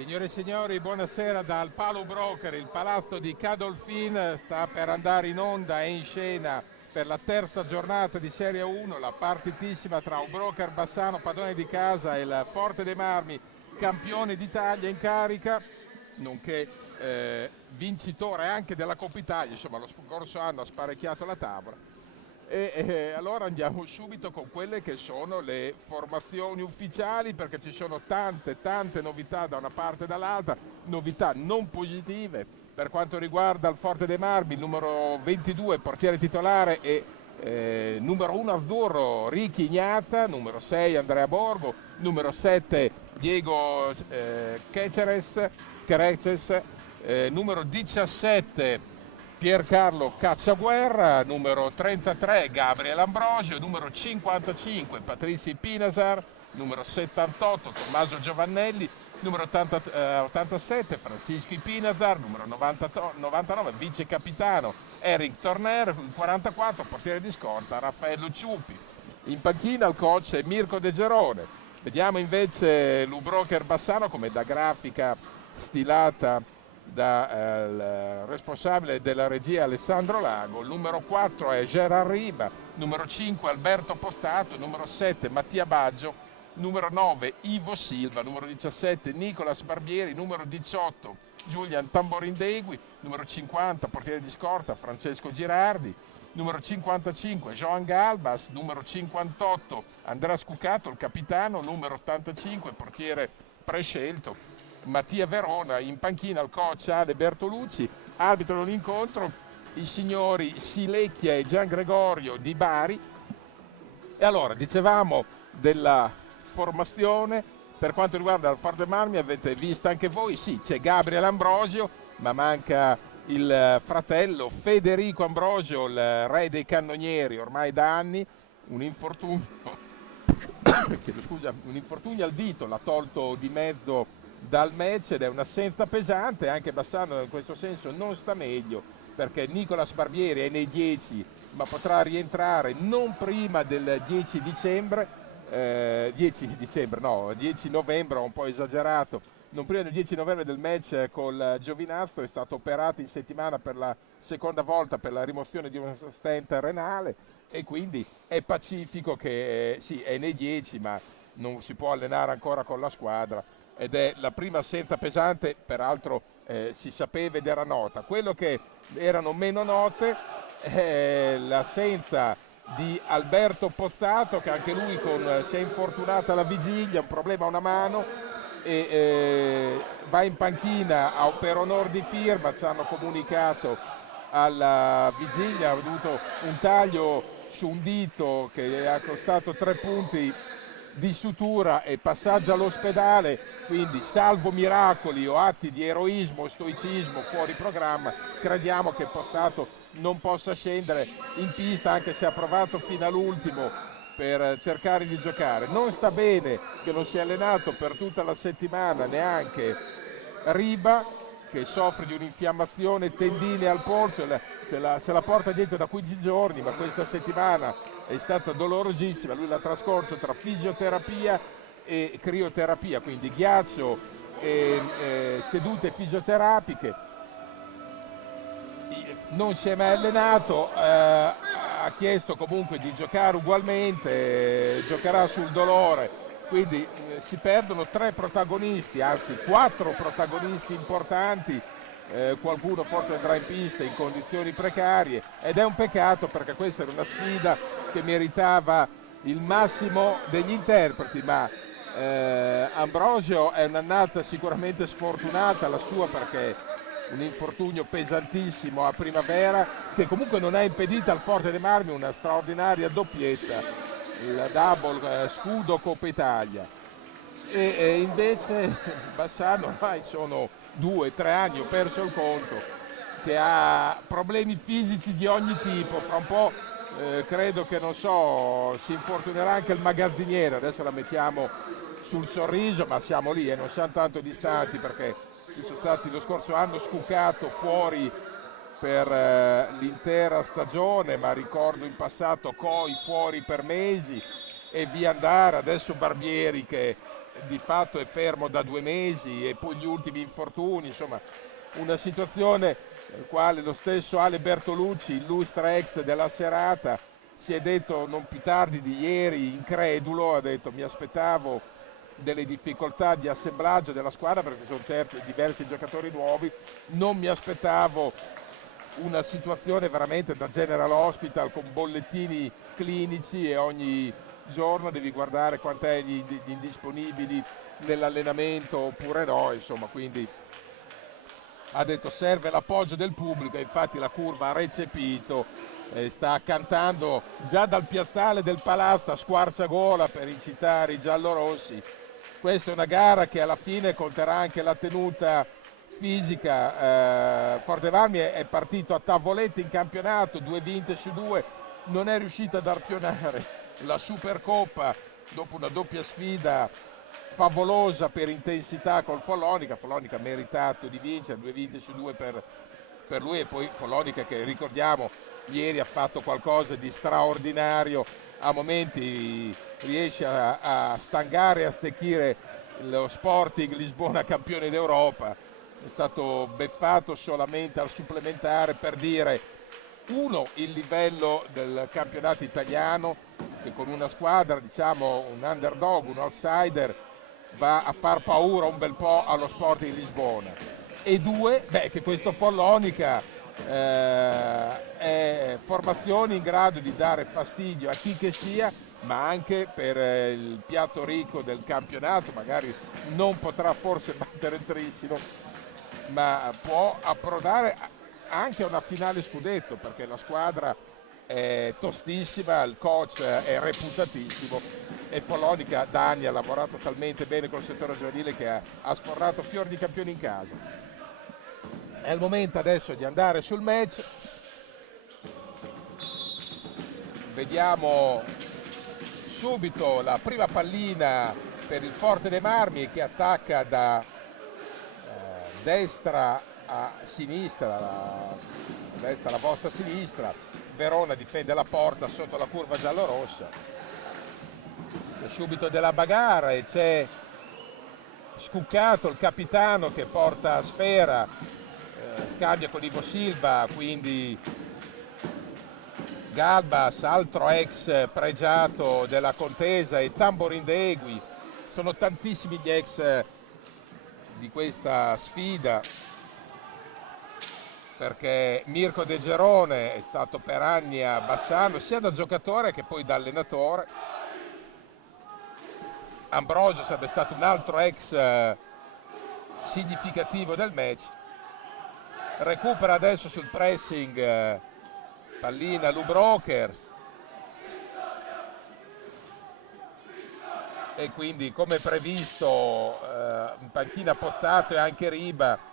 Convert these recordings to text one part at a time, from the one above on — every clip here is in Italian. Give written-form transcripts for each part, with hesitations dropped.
Signore e signori, buonasera dal Palo Broker. Il palazzo di Cadolfin sta per andare in onda e in scena per la terza giornata di Serie 1, la partitissima tra un Broker Bassano, padrone di casa, e il Forte dei Marmi, campione d'Italia in carica, nonché vincitore anche della Coppa Italia. Insomma, lo scorso anno ha sparecchiato la tavola. Allora andiamo subito con quelle che sono le formazioni ufficiali, perché ci sono tante novità da una parte e dall'altra, novità non positive per quanto riguarda il Forte dei Marmi. Il numero 22 portiere titolare e numero 1 azzurro Ricky Ignata, numero 6 Andrea Borgo, numero 7 Diego Quereces, numero 17 Piercarlo Cacciaguerra, numero 33 Gabriel Ambrosio, numero 55 Patrizi Pinasar, numero 78 Tommaso Giovannelli, numero 87 Francisco Pinasar, numero 99 vice capitano Eric Torner, il 44 portiere di scorta Raffaello Ciupi. In panchina il coach è Mirko De Gerone. Vediamo invece l'Ubroker Bassano come da grafica stilata dal responsabile della regia Alessandro Lago. Il numero 4 è Gerard Riba, numero 5 Alberto Postato, numero 7 Mattia Baggio, numero 9 Ivo Silva, numero 17 Nicolas Barbieri, numero 18 Giulian Tamborindegui, numero 50 portiere di scorta Francesco Girardi, numero 55 Joan Galbas, numero 58 Andrea Scucato, il capitano, numero 85 portiere prescelto Mattia Verona. In panchina il coach Ale Bertolucci, arbitrano l'incontro i signori Silecchia e Gian Gregorio di Bari. E allora, dicevamo della formazione per quanto riguarda il Forte Marmi, avete visto anche voi, sì, c'è Gabriel Ambrosio, ma manca il fratello Federico Ambrosio, il re dei cannonieri ormai da anni, un infortunio, chiedo scusa, un infortunio al dito l'ha tolto di mezzo dal match ed è un'assenza pesante. Anche Bassano in questo senso non sta meglio, perché Nicolas Barbieri è nei 10 ma potrà rientrare non prima del 10 dicembre, 10 novembre, ho un po' esagerato, non prima del 10 novembre del match col Giovinazzo. È stato operato in settimana per la seconda volta per la rimozione di uno stent renale e quindi è pacifico che sì, è nei 10 ma non si può allenare ancora con la squadra ed è la prima assenza pesante. Peraltro si sapeva ed era nota. Quello che erano meno note è l'assenza di Alberto Pozzato, che anche lui si è infortunato alla vigilia, un problema a una mano, e va in panchina per onor di firma. Ci hanno comunicato alla vigilia, ha avuto un taglio su un dito che ha costato 3 punti di sutura e passaggio all'ospedale, quindi salvo miracoli o atti di eroismo o stoicismo fuori programma, crediamo che Pozzato non possa scendere in pista, anche se ha provato fino all'ultimo per cercare di giocare. Non sta bene che non si è allenato per tutta la settimana neanche Riba, che soffre di un'infiammazione tendine al polso, se la porta dietro da 15 giorni, ma questa settimana è stata dolorosissima. Lui l'ha trascorso tra fisioterapia e crioterapia, quindi ghiaccio e sedute fisioterapiche. Non si è mai allenato, ha chiesto comunque di giocare ugualmente, giocherà sul dolore, quindi si perdono 3 protagonisti, anzi 4 protagonisti importanti. Qualcuno forse andrà in pista in condizioni precarie ed è un peccato, perché questa era una sfida che meritava il massimo degli interpreti, ma Ambrosio è un'annata sicuramente sfortunata la sua, perché un infortunio pesantissimo a primavera che comunque non ha impedito al Forte dei Marmi una straordinaria doppietta, il double scudo Coppa Italia. E invece Bassano ormai sono 2-3 anni, ho perso il conto, che ha problemi fisici di ogni tipo. Fra un po' credo che, non so, si infortunerà anche il magazziniere. Adesso la mettiamo sul sorriso, ma siamo lì e non siamo tanto distanti, perché ci sono stati lo scorso anno Scucato fuori per l'intera stagione, ma ricordo in passato Coi fuori per mesi e via andare. Adesso Barbieri che di fatto è fermo da 2 mesi e poi gli ultimi infortuni, insomma una situazione nel quale lo stesso Ale Bertolucci, illustre ex della serata, si è detto non più tardi di ieri, incredulo, ha detto mi aspettavo delle difficoltà di assemblaggio della squadra perché ci sono diversi giocatori nuovi, non mi aspettavo una situazione veramente da General Hospital con bollettini clinici e ogni giorno devi guardare quant'è gli indisponibili nell'allenamento oppure no, insomma, quindi ha detto serve l'appoggio del pubblico e infatti la curva ha recepito, sta cantando già dal piazzale del Palazzo a squarciagola per incitare i giallorossi. Questa è una gara che alla fine conterà anche la tenuta fisica. Fortevarmi è partito a tavolette in campionato, 2 vinte su 2, non è riuscito ad arpionare la Supercoppa dopo una doppia sfida favolosa per intensità col Follonica ha meritato di vincere, 2 vinte su 2 per lui, e poi Follonica che ricordiamo ieri ha fatto qualcosa di straordinario, a momenti riesce a stangare e a stecchire lo Sporting Lisbona campione d'Europa, è stato beffato solamente al supplementare per dire uno il livello del campionato italiano che con una squadra diciamo un underdog, un outsider va a far paura un bel po' allo Sporting Lisbona, e 2 che questo Follonica è formazione in grado di dare fastidio a chi che sia, ma anche per il piatto ricco del campionato, magari non potrà forse battere il Trissino, ma può approdare anche a una finale scudetto perché la squadra è tostissima, il coach è reputatissimo e Follonica da anni ha lavorato talmente bene col settore giovanile che ha sfornato fior di campioni in casa. È il momento adesso di andare sul match, vediamo subito la prima pallina per il Forte dei Marmi che attacca da destra a sinistra, destra alla vostra sinistra. Verona difende la porta sotto la curva giallorossa, c'è subito della bagarre e c'è Scuccato il capitano che porta a sfera, scambia con Ivo Silva, quindi Galbas, altro ex pregiato della contesa, e Tamborin De Egui, sono tantissimi gli ex di questa sfida perché Mirko De Gerone è stato per anni a Bassano sia da giocatore che poi da allenatore. Ambrosio sarebbe stato un altro ex significativo del match, recupera adesso sul pressing pallina Lou Brokers e quindi come previsto in panchina Pozzato e anche Riba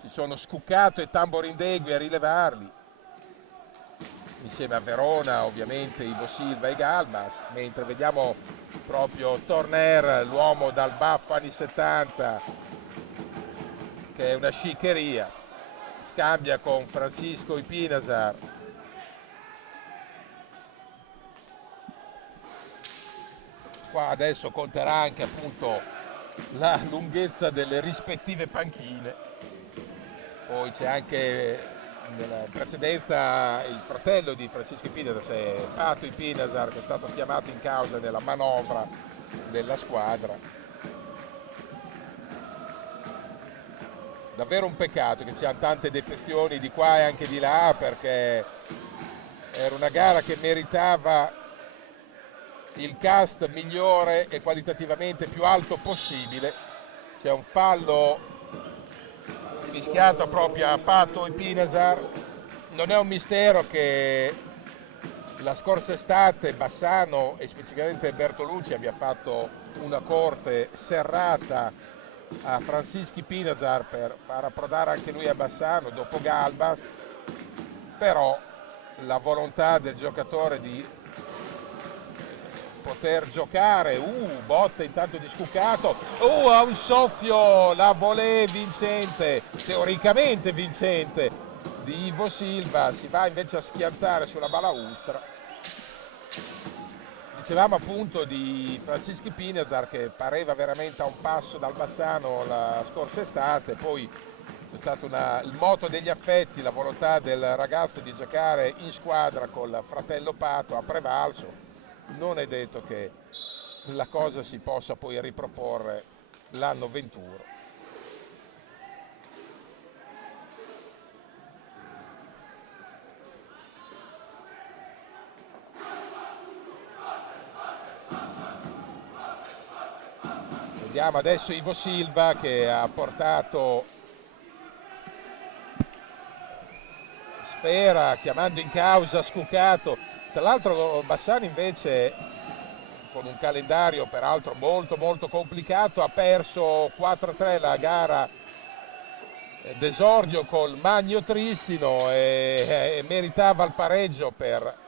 ci sono Scuccato e Tamborin De Egui a rilevarli, insieme a Verona ovviamente Ivo Silva e Galmas, mentre vediamo proprio Torner, l'uomo dal baffo anni 70 che è una sciccheria, scambia con Francisco Ipinasar, qua adesso conterà anche appunto la lunghezza delle rispettive panchine. Poi c'è anche nella precedenza il fratello di Francisco Ipinasar, cioè Pato Ipinasar, che è stato chiamato in causa nella manovra della squadra. Davvero un peccato che ci siano tante defezioni di qua e anche di là, perché era una gara che meritava il cast migliore e qualitativamente più alto possibile. C'è un fallo fischiato proprio a Pato Ipinasar. Non è un mistero che la scorsa estate Bassano e specificamente Bertolucci abbia fatto una corte serrata a Francisco Ipinasar per far approdare anche lui a Bassano dopo Galbas, però la volontà del giocatore di poter giocare, botta intanto di Scuccato, ha un soffio, la volée vincente, teoricamente vincente, di Ivo Silva, si va invece a schiantare sulla balaustra. Dicevamo appunto di Francischi Pinazar, che pareva veramente a un passo dal Bassano la scorsa estate, poi c'è stato il moto degli affetti, la volontà del ragazzo di giocare in squadra col fratello Pato ha prevalso. Non è detto che la cosa si possa poi riproporre l'anno 21. Vediamo adesso Ivo Silva che ha portato Sfera chiamando in causa Scucato. Tra l'altro Bassano invece, con un calendario peraltro molto molto complicato, ha perso 4-3 la gara d'esordio col Magno Trissino e meritava il pareggio per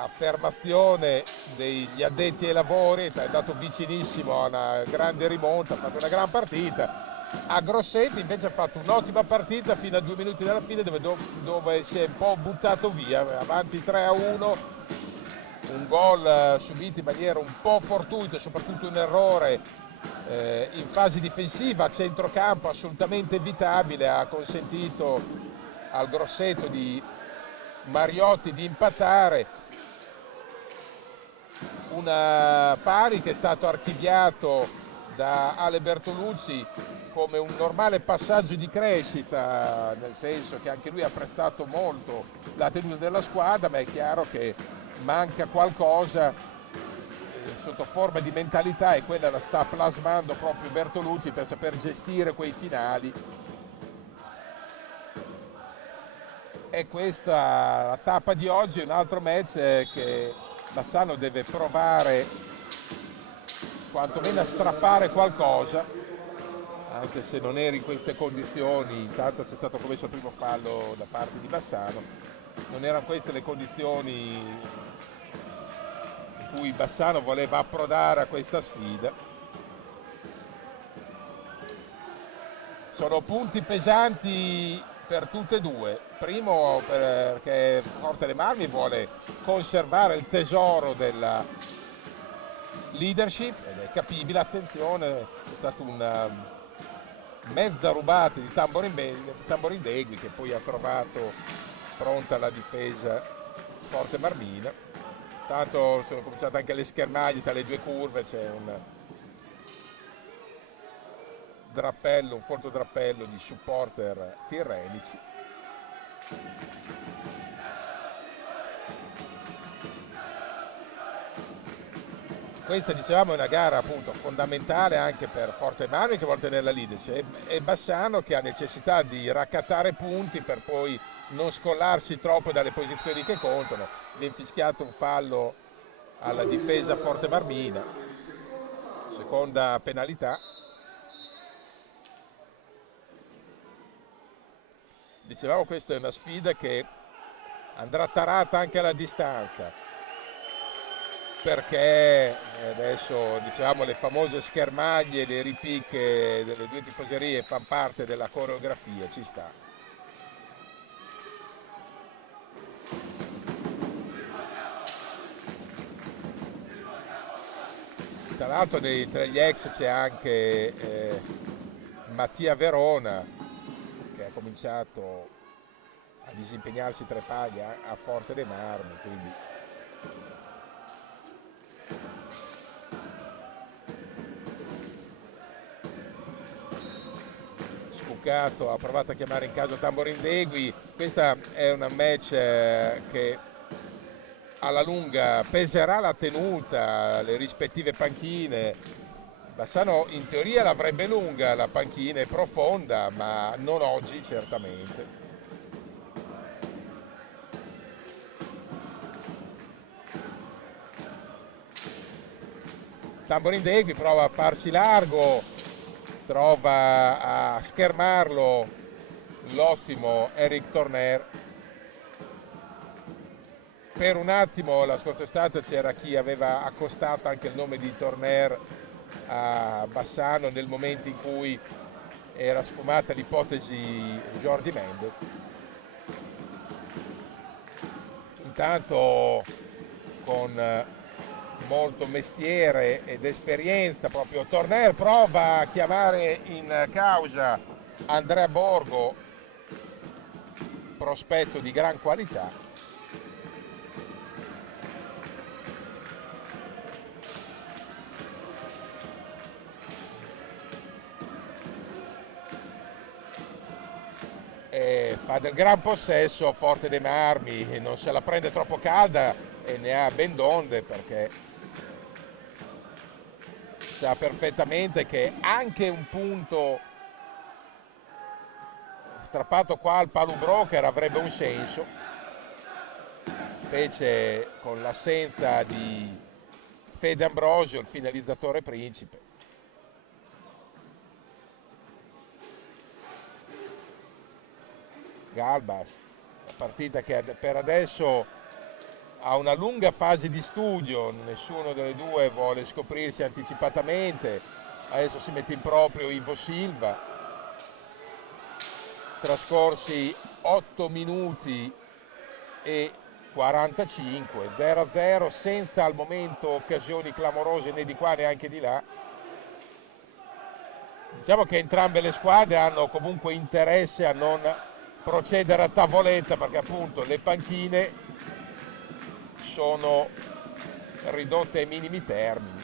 affermazione degli addetti ai lavori. È andato vicinissimo a una grande rimonta, ha fatto una gran partita. A Grosseto invece ha fatto un'ottima partita fino a 2 minuti dalla fine, dove si è un po' buttato via, avanti 3-1, un gol subito in maniera un po' fortuita, soprattutto un errore in fase difensiva a centrocampo assolutamente evitabile, ha consentito al Grosseto di Mariotti di impattare. Una pari che è stato archiviato da Ale Bertolucci come un normale passaggio di crescita, nel senso che anche lui ha apprezzato molto la tenuta della squadra, ma è chiaro che manca qualcosa sotto forma di mentalità, e quella la sta plasmando proprio Bertolucci per saper gestire quei finali. E questa la tappa di oggi, un altro match che Bassano deve provare quantomeno a strappare qualcosa, anche se non era in queste condizioni. Intanto c'è stato commesso il primo fallo da parte di Bassano, non erano queste le condizioni in cui Bassano voleva approdare a questa sfida. Sono punti pesanti per tutte e due. Primo perché Forte dei Marmi vuole conservare il tesoro della leadership, ed è capibile. Attenzione, è stato un mezza rubata di Tamborindegui, che poi ha trovato pronta la difesa Forte Marmina. Tanto sono cominciate anche le schermaglie tra le due curve, c'è un drappello, un folto drappello di supporter tirrenici. Questa, dicevamo, è una gara appunto fondamentale anche per Forte Marmi, che vuole tenere la leadership, e Bassano che ha necessità di raccattare punti per poi non scollarsi troppo dalle posizioni che contano. Viene fischiato un fallo alla difesa Forte Marmina, seconda penalità. Dicevamo, questa è una sfida che andrà tarata anche alla distanza, perché adesso, diciamo, le famose schermaglie, le ripicche delle due tifoserie fanno parte della coreografia, ci sta. Tra l'altro tra gli ex c'è anche Mattia Verona, che ha cominciato a disimpegnarsi tra i pali a Forte dei Marmi, quindi Scucato ha provato a chiamare in causa Tamborindegui. Questa è una match che alla lunga peserà la tenuta, le rispettive panchine. Bassano in teoria l'avrebbe lunga, la panchina è profonda, ma non oggi certamente. Tamborindegui prova a farsi largo, trova a schermarlo l'ottimo Eric Torner. Per un attimo la scorsa estate c'era chi aveva accostato anche il nome di Torner a Bassano nel momento in cui era sfumata l'ipotesi Jordi Mendes. Intanto con molto mestiere ed esperienza. Proprio Torner prova a chiamare in causa Andrea Borgo, prospetto di gran qualità. E fa del gran possesso Forte dei Marmi, non se la prende troppo calda e ne ha ben donde, perché sa perfettamente che anche un punto strappato qua al palo broker avrebbe un senso, specie con l'assenza di Fede Ambrosio, il finalizzatore principe. Galbas, la partita che per adesso ha una lunga fase di studio, nessuno delle due vuole scoprirsi anticipatamente. Adesso si mette in proprio Ivo Silva, trascorsi 8 minuti e 45, 0-0, senza al momento occasioni clamorose né di qua neanche di là. Diciamo che entrambe le squadre hanno comunque interesse a non procedere a tavoletta, perché appunto le panchine sono ridotte ai minimi termini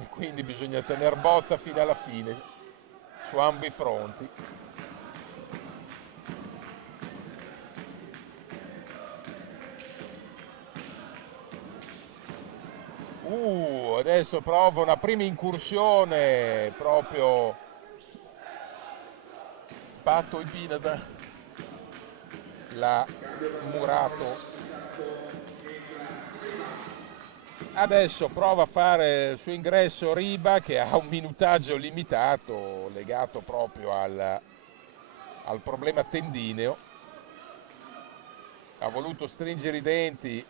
e quindi bisogna tener botta fino alla fine su ambi i fronti. Adesso provo una prima incursione proprio Patto Ipinata, la Murato. Adesso prova a fare il suo ingresso Riba, che ha un minutaggio limitato legato proprio al problema tendineo. Ha voluto stringere i denti,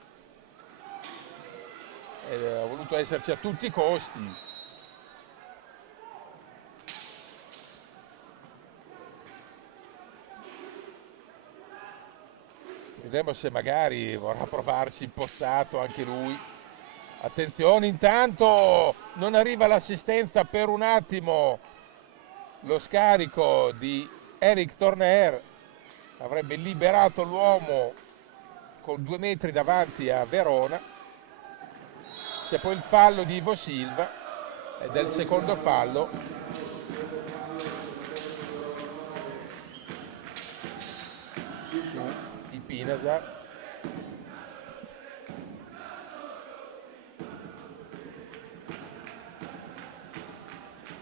ha voluto esserci a tutti i costi. Vedremo se magari vorrà provarci impostato anche lui. Attenzione, intanto non arriva l'assistenza per un attimo, lo scarico di Eric Torner avrebbe liberato l'uomo con 2 metri davanti a Verona. C'è poi il fallo di Ivo Silva ed è il secondo fallo. Su Ipinasa.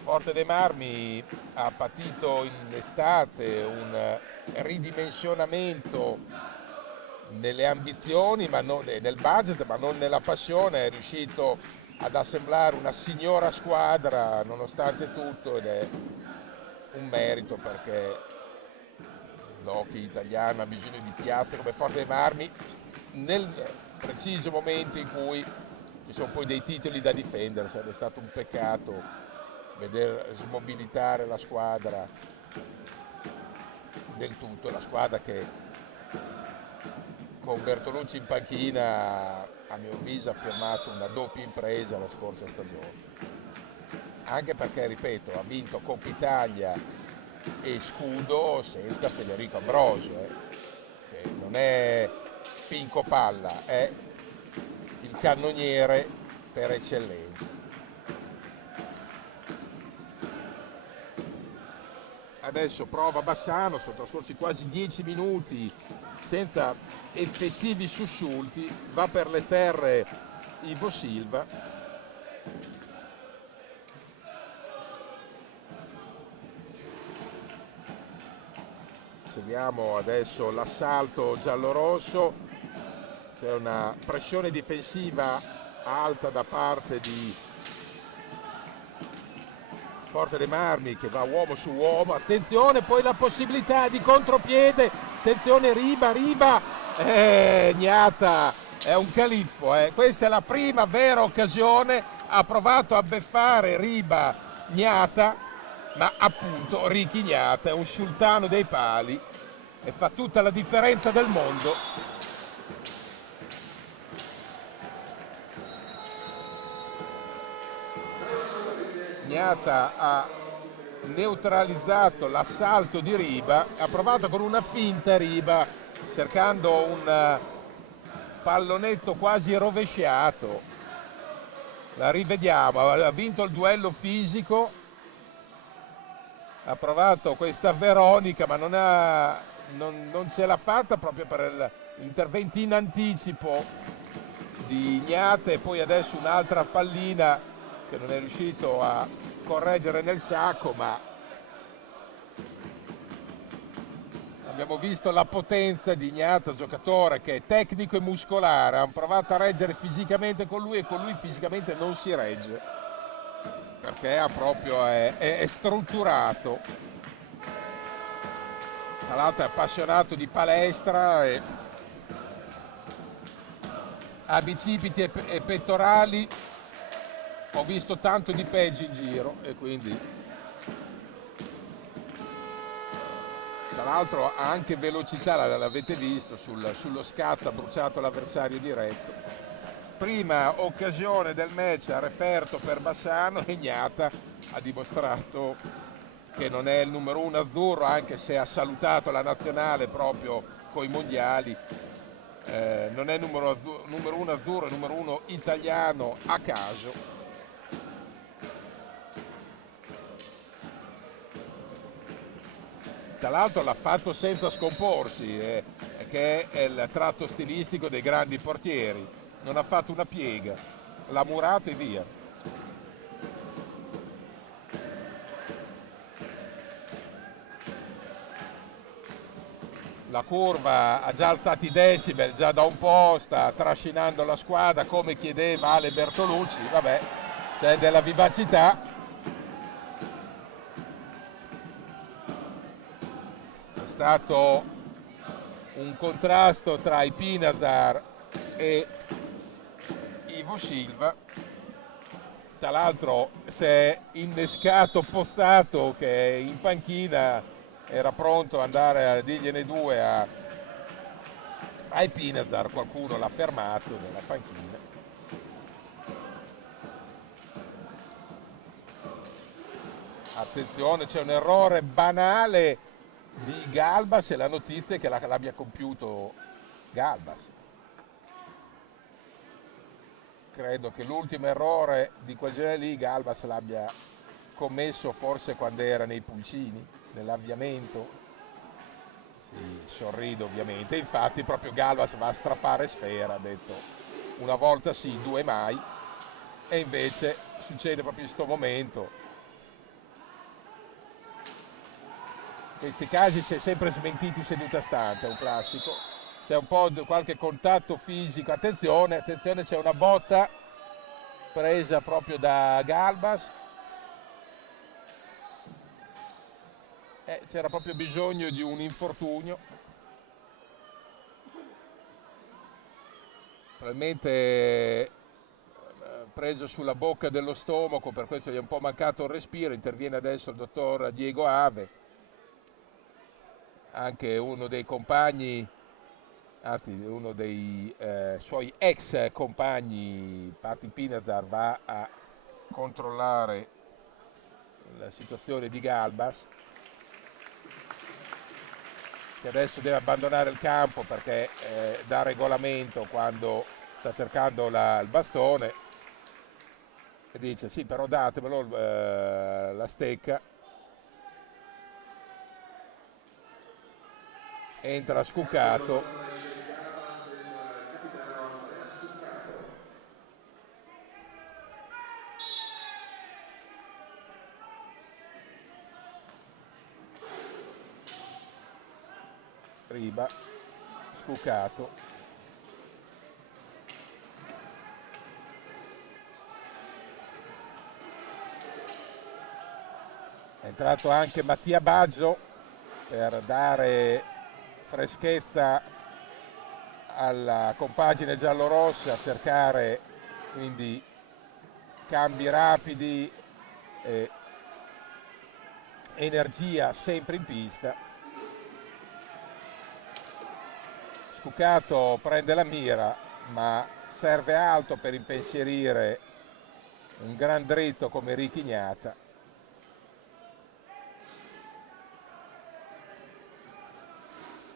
Forte dei Marmi ha patito in estate un ridimensionamento nelle ambizioni, ma non nel budget, ma non nella passione. È riuscito ad assemblare una signora squadra nonostante tutto, ed è un merito, perché l'hockey italiano ha bisogno di piazze come Forte dei Marmi nel preciso momento in cui ci sono poi dei titoli da difendere. Sarebbe stato un peccato vedere smobilitare la squadra del tutto, la squadra che con Bertolucci in panchina a mio avviso ha firmato una doppia impresa la scorsa stagione, anche perché, ripeto, ha vinto Coppa Italia e Scudo senza Federico Ambrosio, che non è Pinco Palla, è il cannoniere per eccellenza. Adesso prova Bassano, sono trascorsi quasi 10 minuti senza effettivi sussulti, va per le terre Ivo Silva. Seguiamo adesso l'assalto giallorosso, c'è una pressione difensiva alta da parte di Forte dei Marmi, che va uomo su uomo. Attenzione, poi la possibilità di contropiede, attenzione Riba, Gnata è un califfo, questa è la prima vera occasione, ha provato a beffare Riba Gnata, ma appunto Ricky Gnata è un sultano dei pali e fa tutta la differenza del mondo. Ignata ha neutralizzato l'assalto di Riba, ha provato con una finta Riba, cercando un pallonetto quasi rovesciato. La rivediamo, ha vinto il duello fisico, ha provato questa Veronica, ma non ce l'ha fatta proprio per l'intervento in anticipo di Ignata, e poi adesso un'altra pallina che non è riuscito a correggere nel sacco, ma abbiamo visto la potenza di Ignata, giocatore che è tecnico e muscolare. Hanno provato a reggere fisicamente con lui e con lui fisicamente non si regge, perché è strutturato. Tra l'altro è appassionato di palestra e ha bicipiti e pettorali. Ho visto tanto di peggio in giro, e quindi, tra l'altro, ha anche velocità, l'avete visto sullo scatto, ha bruciato l'avversario diretto. Prima occasione del match a referto per Bassano, e Ignata ha dimostrato che non è il numero uno azzurro, anche se ha salutato la nazionale proprio con i mondiali. Non è numero uno azzurro, è numero uno italiano a caso. Tra l'altro l'ha fatto senza scomporsi, che è il tratto stilistico dei grandi portieri. Non ha fatto una piega, l'ha murato e via. La curva ha già alzato i decibel, già da un po', sta trascinando la squadra come chiedeva Ale Bertolucci. Vabbè, c'è della vivacità. C'è stato un contrasto tra i Pinazar e Ivo Silva. Tra l'altro si è innescato Pozzato, che in panchina era pronto ad andare a dirgliene due ai Pinazar. Qualcuno l'ha fermato nella panchina. Attenzione, c'è un errore banale di Galbas, e la notizia è che l'abbia compiuto Galbas. Credo che l'ultimo errore di quel genere lì Galbas l'abbia commesso forse quando era nei pulcini, nell'avviamento. Sì, sorrido ovviamente. Infatti proprio Galbas va a strappare Sfera, ha detto una volta sì, due mai, e invece succede proprio in questo momento. In questi casi si è sempre smentiti seduta stante, è un classico. C'è un po' di qualche contatto fisico. Attenzione, attenzione, c'è una botta presa proprio da Galbas. C'era proprio bisogno di un infortunio. Probabilmente preso sulla bocca dello stomaco, per questo gli è un po' mancato il respiro. Interviene adesso il dottor Diego Ave, anche uno dei compagni, anzi uno dei suoi ex compagni. Patti Pinazar va a controllare la situazione di Galbas, che adesso deve abbandonare il campo perché dà regolamento quando sta cercando il bastone, e dice sì, però datemelo la stecca. Entra Scuccato. Riba, Scuccato. È entrato anche Mattia Baggio per dare freschezza alla compagine giallorossa, a cercare quindi cambi rapidi e energia sempre in pista. Scuccato prende la mira, ma serve alto per impensierire un gran dritto come Ricky Ignata.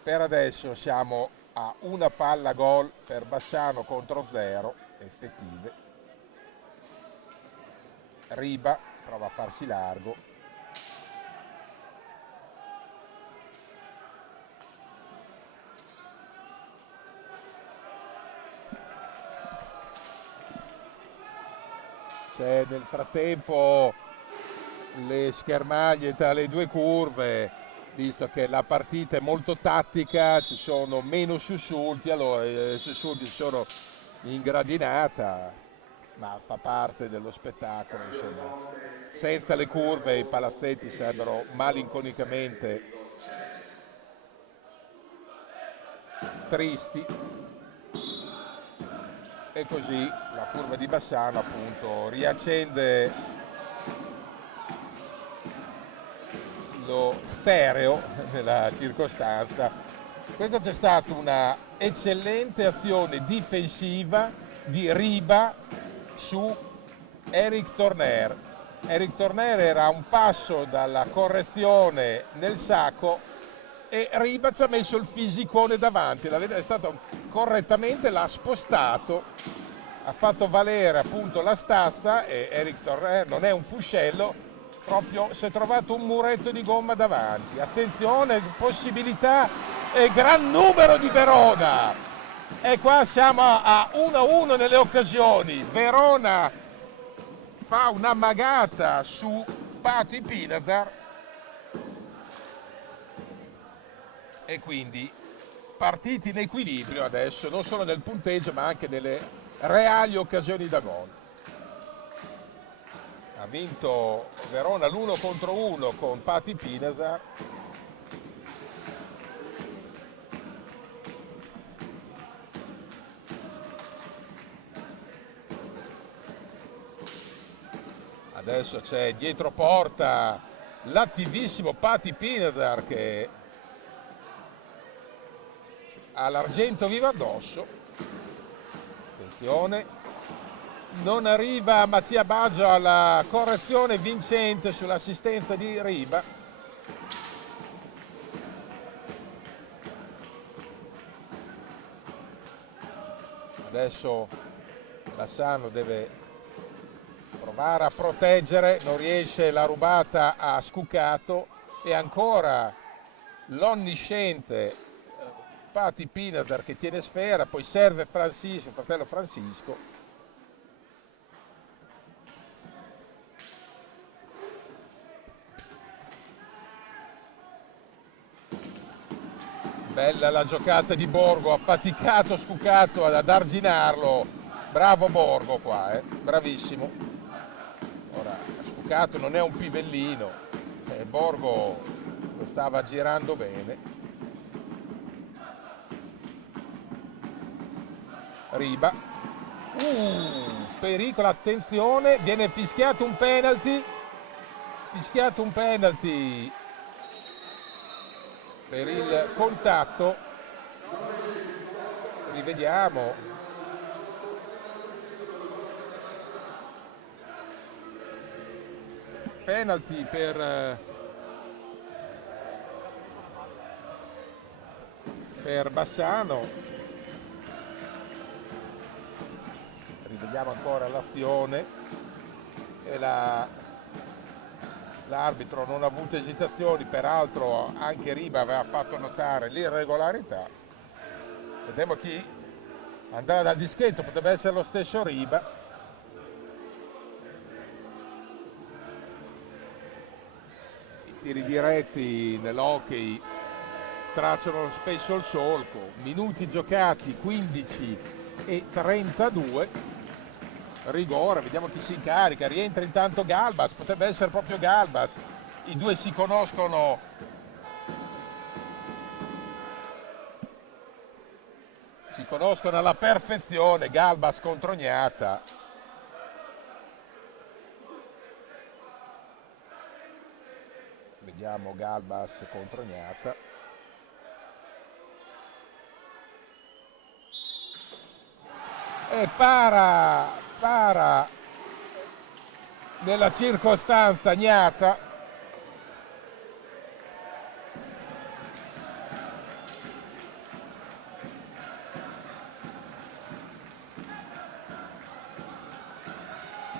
Per adesso siamo a una palla gol per Bassano contro 0 effettive. Riba prova a farsi largo. C'è nel frattempo le schermaglie tra le due curve, visto che la partita è molto tattica, ci sono meno sussulti, allora i sussulti sono in gradinata, ma fa parte dello spettacolo, insomma. Senza le curve i palazzetti sarebbero malinconicamente tristi, e così la curva di Bassano appunto riaccende lo stereo nella circostanza. Questa c'è stata una eccellente azione difensiva di Riba su Eric Torner. Eric Torner era a un passo dalla correzione nel sacco e Riba ci ha messo il fisicone davanti, è stato correttamente, l'ha spostato, ha fatto valere appunto la stazza, e Eric Torner non è un fuscello, proprio si è trovato un muretto di gomma davanti. Attenzione, possibilità e gran numero di Verona, e qua siamo a 1-1 nelle occasioni. Verona fa una magata su Pati Pinazar e quindi partiti in equilibrio adesso, non solo nel punteggio ma anche nelle reali occasioni da gol. Ha vinto Verona l'1 contro 1 con Pati Pinazar. Adesso c'è dietro porta l'attivissimo Pati Pinazar che ha l'argento vivo addosso. Attenzione, non arriva Mattia Baggio alla correzione vincente sull'assistenza di Riba. Adesso Bassano deve provare a proteggere, non riesce, la rubata a Scucato, e ancora l'onnisciente Pati Pinazar che tiene sfera, poi serve Francisco, fratello Francisco. Bella la giocata di Borgo, ha faticato Scucato ad arginarlo. Bravo Borgo qua, bravissimo. Ora, Scucato non è un pivellino, Borgo lo stava girando bene. Riba, pericolo, attenzione, viene fischiato un penalty per il contatto. Rivediamo. Penalty per Bassano. Rivediamo ancora l'azione e l'arbitro non ha avuto esitazioni, peraltro anche Riba aveva fatto notare l'irregolarità. Vediamo chi andrà dal dischetto, potrebbe essere lo stesso Riba. I tiri diretti nell'hockey tracciano spesso il solco. Minuti giocati 15 e 32. Rigore, vediamo chi si incarica, rientra intanto Galbas, potrebbe essere proprio Galbas, i due si conoscono alla perfezione. Galbas contro Gnata. Vediamo Galbas contro Gnata. E para nella circostanza Gnata.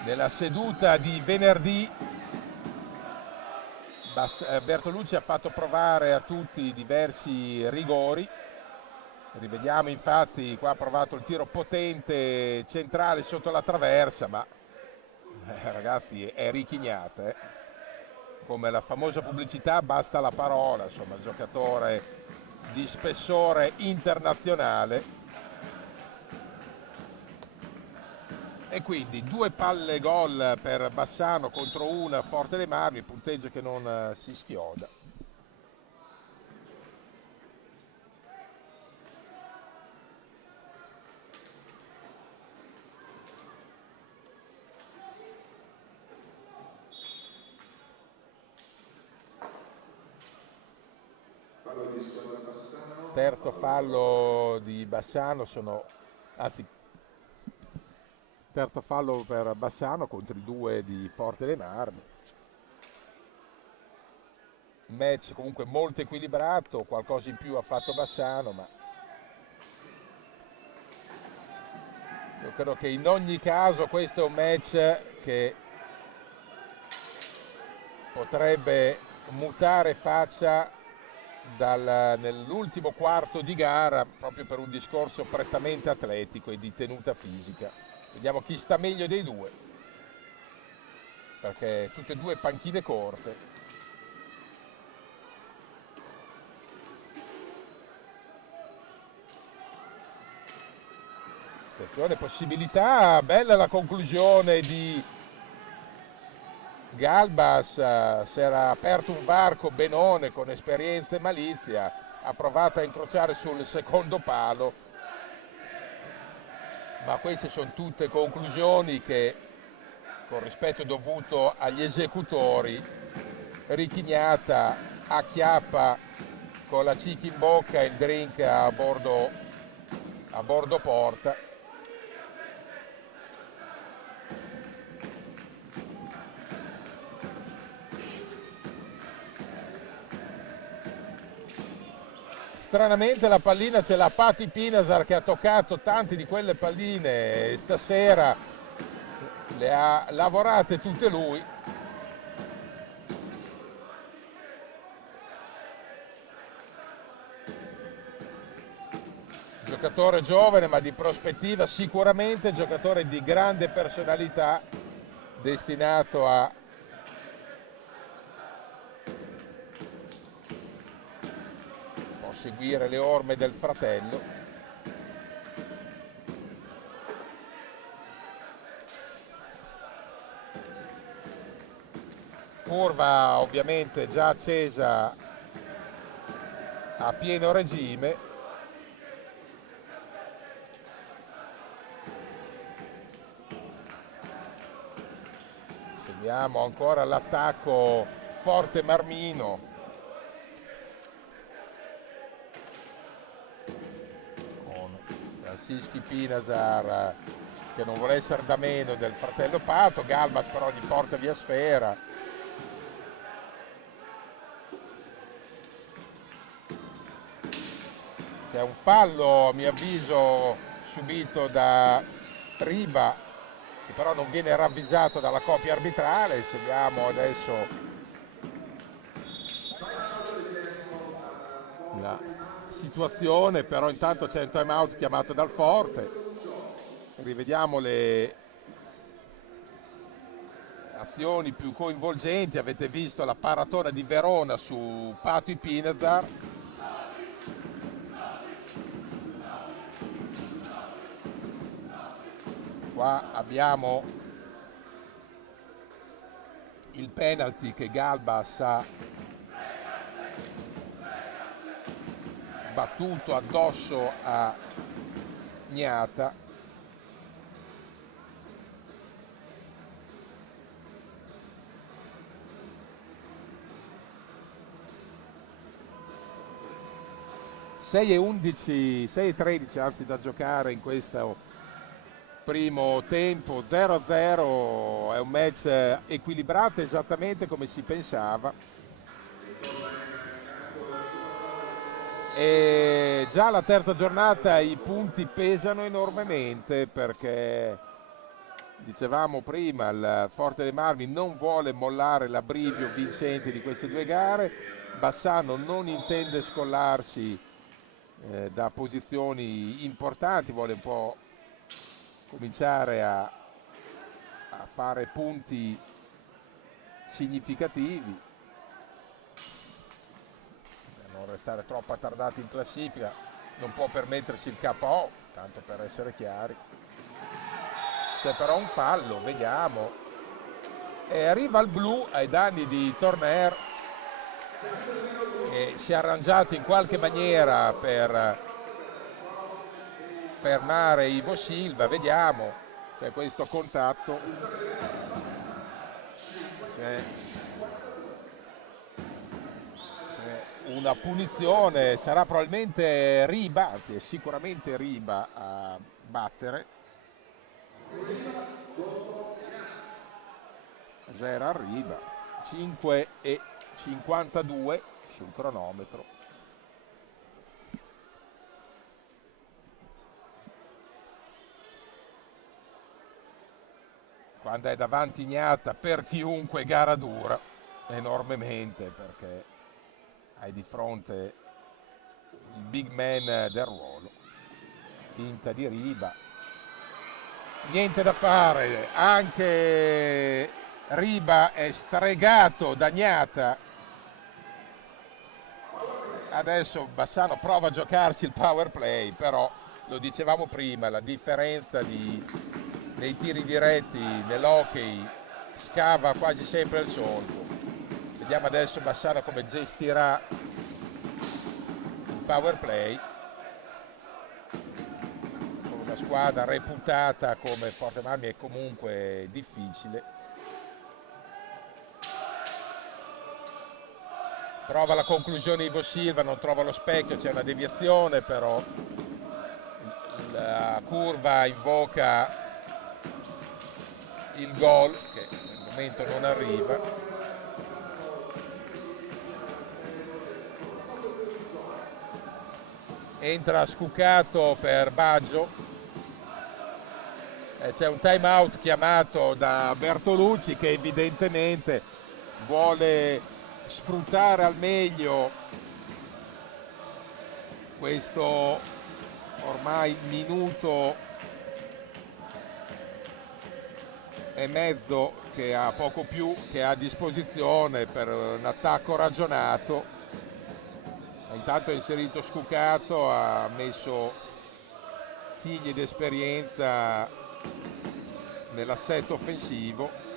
Nella seduta di venerdì Bertolucci ha fatto provare a tutti diversi rigori. Rivediamo infatti, qua ha provato il tiro potente centrale sotto la traversa, ma ragazzi è richignata. Come la famosa pubblicità, basta la parola, insomma, giocatore di spessore internazionale. E quindi 2 palle gol per Bassano contro una Forte dei Marmi, punteggio che non si schioda. Terzo fallo di Bassano, terzo fallo per Bassano contro i 2 di Forte dei Marmi. Match comunque molto equilibrato, qualcosa in più ha fatto Bassano, ma io credo che in ogni caso questo è un match che potrebbe mutare faccia nell'ultimo quarto di gara, proprio per un discorso prettamente atletico e di tenuta fisica. Vediamo chi sta meglio dei 2, perché tutte e 2 panchine corte. Attenzione, possibilità, bella la conclusione di Galbas, si era aperto un varco benone con esperienza e malizia, ha provato a incrociare sul secondo palo, ma queste sono tutte conclusioni che, con rispetto dovuto agli esecutori, richignata, acchiappa con la cicca in bocca il drink a bordo porta. Stranamente la pallina ce l'ha Pati Pinasar, che ha toccato tante di quelle palline e stasera le ha lavorate tutte lui. Giocatore giovane ma di prospettiva, sicuramente giocatore di grande personalità, destinato a seguire le orme del fratello. Curva ovviamente già accesa a pieno regime. Seguiamo ancora l'attacco forte marmino. Francischi Pinasar, che non vuole essere da meno del fratello Pato. Galbas però gli porta via sfera. C'è un fallo, a mio avviso, subito da Riba, che però non viene ravvisato dalla coppia arbitrale. Seguiamo adesso la situazione, però intanto c'è un time out chiamato dal Forte. Rivediamo le azioni più coinvolgenti. Avete visto la paratona di Verona su Pato Pinasar. Qua abbiamo il penalty che Galbas ha battuto addosso a Gnata. Sei e 13 anzi da giocare in questo primo tempo. 0-0, è un match equilibrato esattamente come si pensava. E già la terza giornata i punti pesano enormemente, perché Dicevamo prima, il Forte dei Marmi non vuole mollare l'abbrivio vincente di queste due gare. Bassano non intende scollarsi da posizioni importanti, vuole un po' cominciare a fare punti significativi, per non restare troppo attardati in classifica. Non può permettersi il KO, tanto per essere chiari. C'è però un fallo, vediamo. E arriva il blu ai danni di Torner, che si è arrangiato in qualche maniera per fermare Ivo Silva. Vediamo, c'è questo contatto, c'è una punizione, sarà probabilmente Riba, anzi è sicuramente Riba a battere. Gerard Riba, 5:52 sul cronometro. Quando è davanti Ignata, per chiunque gara dura enormemente, perché hai di fronte il big man del ruolo. Finta di Riba, niente da fare, anche Riba è stregato da Ignata. Adesso Bassano prova a giocarsi il power play, però lo dicevamo prima, la differenza nei tiri diretti nell'hockey scava quasi sempre il solco. Vediamo adesso Bassano come gestirà il power play con una squadra reputata come Forte Marmi. È comunque difficile. Prova la conclusione Ivo Silva, non trova lo specchio, c'è una deviazione, però la curva invoca il gol che al momento non arriva. Entra Scucato per Baggio, c'è un time out chiamato da Bertolucci, che evidentemente vuole sfruttare al meglio questo ormai minuto e mezzo che ha, poco più, che ha a disposizione per un attacco ragionato. Intanto ha inserito Scucato, ha messo figli d'esperienza nell'assetto offensivo.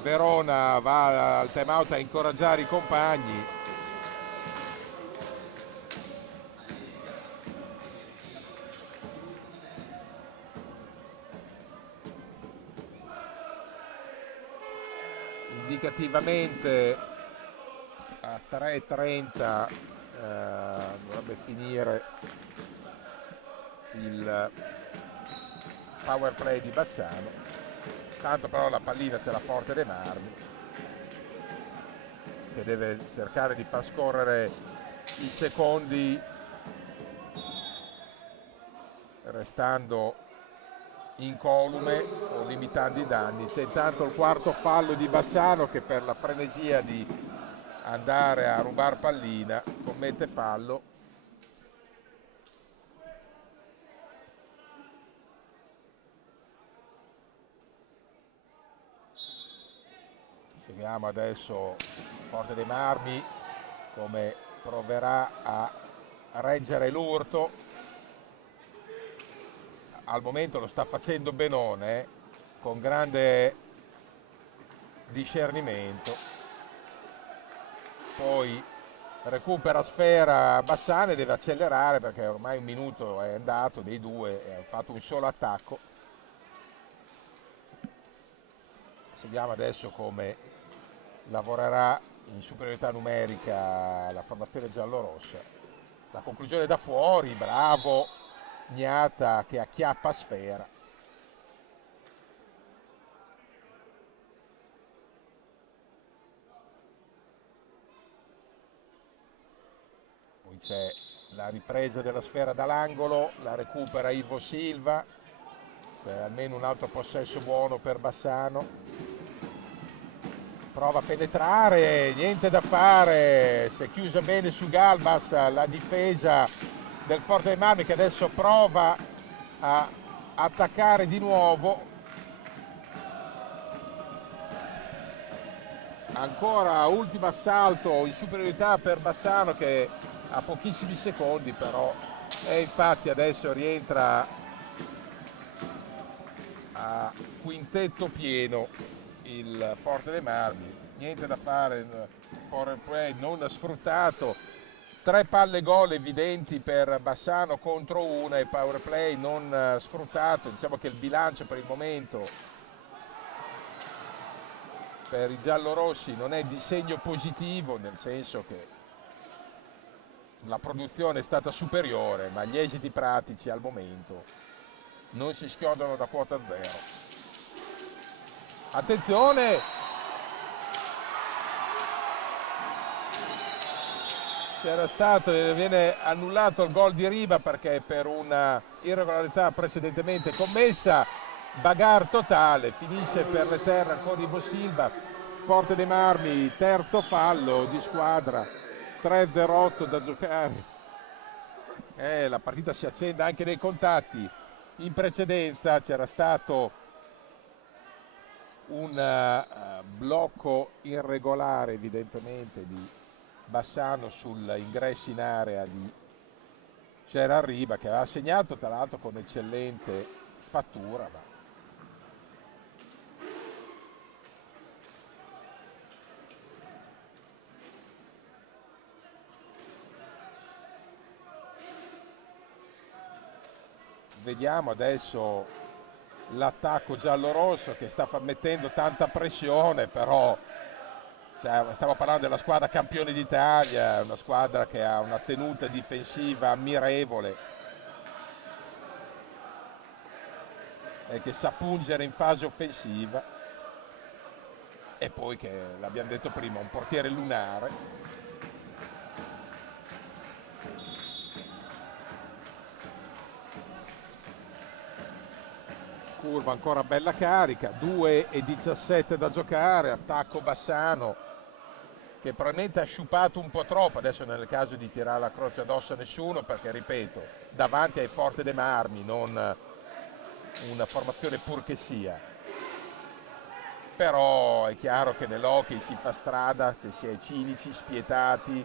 Verona va al time out a incoraggiare i compagni. Indicativamente a 3:30 dovrebbe finire il power play di Bassano. Tanto però la pallina c'è la Forte dei Marmi, che deve cercare di far scorrere i secondi restando incolume o limitando i danni. C'è intanto il quarto fallo di Bassano, che per la frenesia di andare a rubare pallina commette fallo. Seguiamo adesso Forte dei Marmi come proverà a reggere l'urto. Al momento lo sta facendo benone, con grande discernimento. Poi recupera sfera Bassano e deve accelerare, perché ormai un minuto è andato dei due e ha fatto un solo attacco. Seguiamo adesso come lavorerà in superiorità numerica la formazione giallorossa. La conclusione da fuori, bravo Ignata che acchiappa sfera. Poi c'è la ripresa della sfera dall'angolo, la recupera Ivo Silva, per almeno un altro possesso buono per Bassano. Prova a penetrare, niente da fare, si è chiusa bene su Galbas la difesa del Forte dei Marmi, che adesso prova a attaccare di nuovo. Ancora ultimo assalto in superiorità per Bassano, che ha pochissimi secondi però, e infatti adesso rientra a quintetto pieno il Forte dei Marmi. Niente da fare, power play non sfruttato, 3 palle gol evidenti per Bassano contro una e power play non sfruttato. Diciamo che il bilancio per il momento per i giallorossi non è di segno positivo, nel senso che la produzione è stata superiore, ma gli esiti pratici al momento non si schiodano da quota zero. Attenzione! C'era stato e viene annullato il gol di Riba perché per una irregolarità precedentemente commessa. Bagar totale, finisce per le terre ancora Ivo Silva. Forte dei Marmi, terzo fallo di squadra, 3-0-8 da giocare. La partita si accende anche nei contatti. In precedenza c'era stato un blocco irregolare evidentemente di Bassano sull'ingresso in area di Gerard Riba, che aveva segnato tra l'altro con eccellente fattura, ma vediamo adesso l'attacco giallo-rosso che sta mettendo tanta pressione, però stiamo parlando della squadra campione d'Italia, una squadra che ha una tenuta difensiva ammirevole e che sa pungere in fase offensiva, e poi che, l'abbiamo detto prima, un portiere lunare. Curva ancora bella carica, 2:17 da giocare, attacco Bassano che probabilmente ha sciupato un po' troppo, adesso nel caso di tirare la croce addosso a nessuno, perché ripeto, davanti ai Forte dei Marmi, non una formazione pur che sia. Però è chiaro che nell'hockey si fa strada se si è cinici, spietati,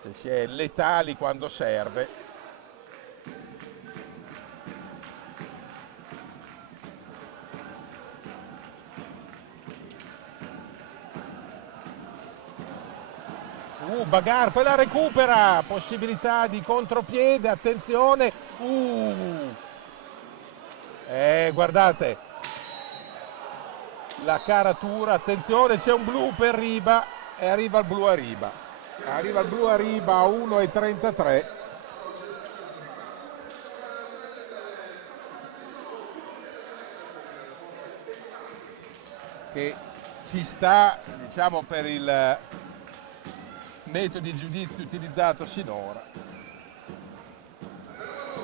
se si è letali quando serve. Bagar, poi la recupera, possibilità di contropiede, attenzione. Guardate la caratura, attenzione, c'è un blu per Riba e arriva il blu a Riba. Arriva il blu a Riba a 1:33. Che ci sta, diciamo, per il metodo di giudizio utilizzato sinora.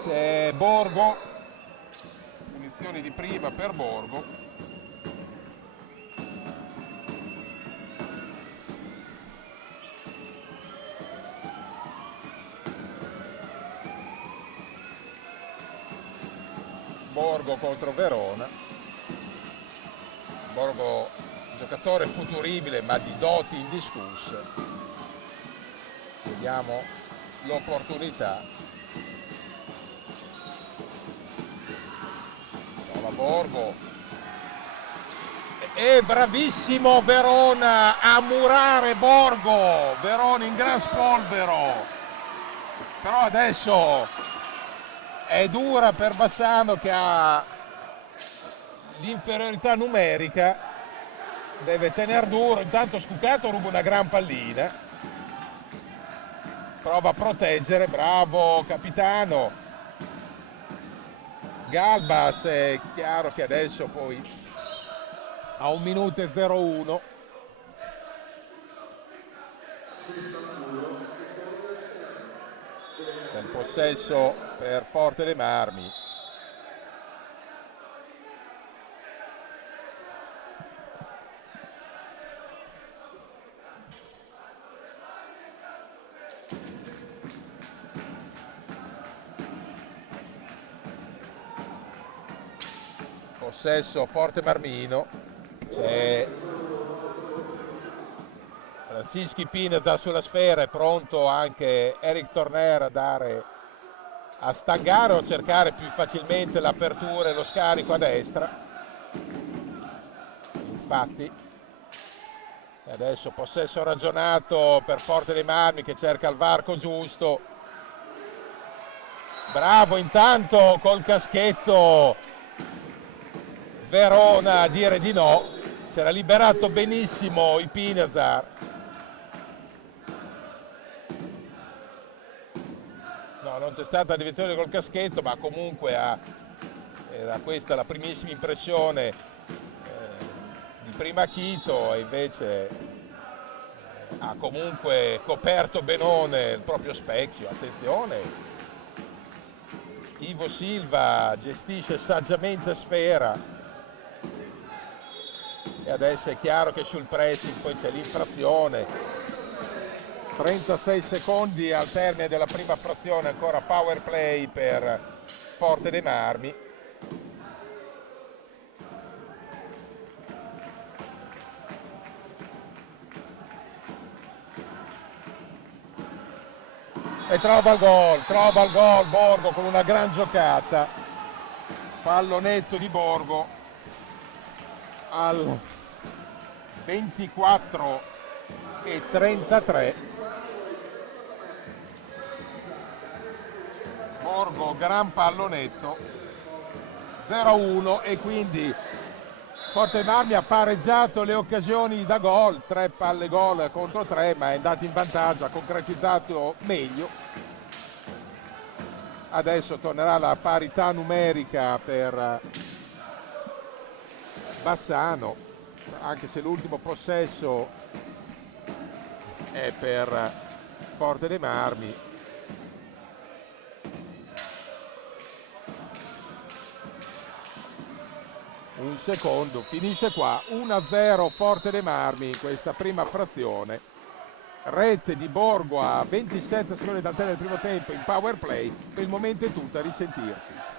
C'è Borgo, punizioni di prima per Borgo. Borgo contro Verona. Borgo, giocatore futuribile ma di doti indiscusse. Vediamo l'opportunità. Trova Borgo. E bravissimo Verona a murare Borgo. Verona in gran spolvero. Però adesso è dura per Bassano, che ha l'inferiorità numerica. Deve tenere duro. Intanto Scucato ruba una gran pallina. Prova a proteggere, bravo capitano. Galbas, è chiaro che adesso poi a 1:01. C'è il possesso per Forte dei Marmi. possesso Forte Marmino, c'è Francischi Pineza sulla sfera, è pronto anche Eric Torner a stangare o a cercare più facilmente l'apertura e lo scarico a destra. Infatti adesso possesso ragionato per Forte dei Marmi che cerca il varco giusto. Bravo intanto col caschetto Verona a dire di no, si era liberato benissimo i Pinazar. No, non c'è stata deviazione col caschetto, ma comunque era questa la primissima impressione di prima Chito, e invece ha comunque coperto benone il proprio specchio. Attenzione, Ivo Silva gestisce saggiamente sfera e adesso è chiaro che sul pressing poi c'è l'infrazione. 36 secondi al termine della prima frazione, ancora power play per Forte dei Marmi. E trova il gol Borgo con una gran giocata, pallonetto di Borgo al 24:33. Borgo gran pallonetto 0-1, e quindi Forte Marmi ha pareggiato le occasioni da gol, 3 palle gol contro 3, ma è andato in vantaggio, ha concretizzato meglio. Adesso tornerà la parità numerica per Bassano, anche se l'ultimo possesso è per Forte dei Marmi. Un secondo, finisce qua, 1-0 Forte dei Marmi in questa prima frazione. Rete di Borgo a 27 secondi dal termine del primo tempo in power play. Per il momento è tutto, a risentirci.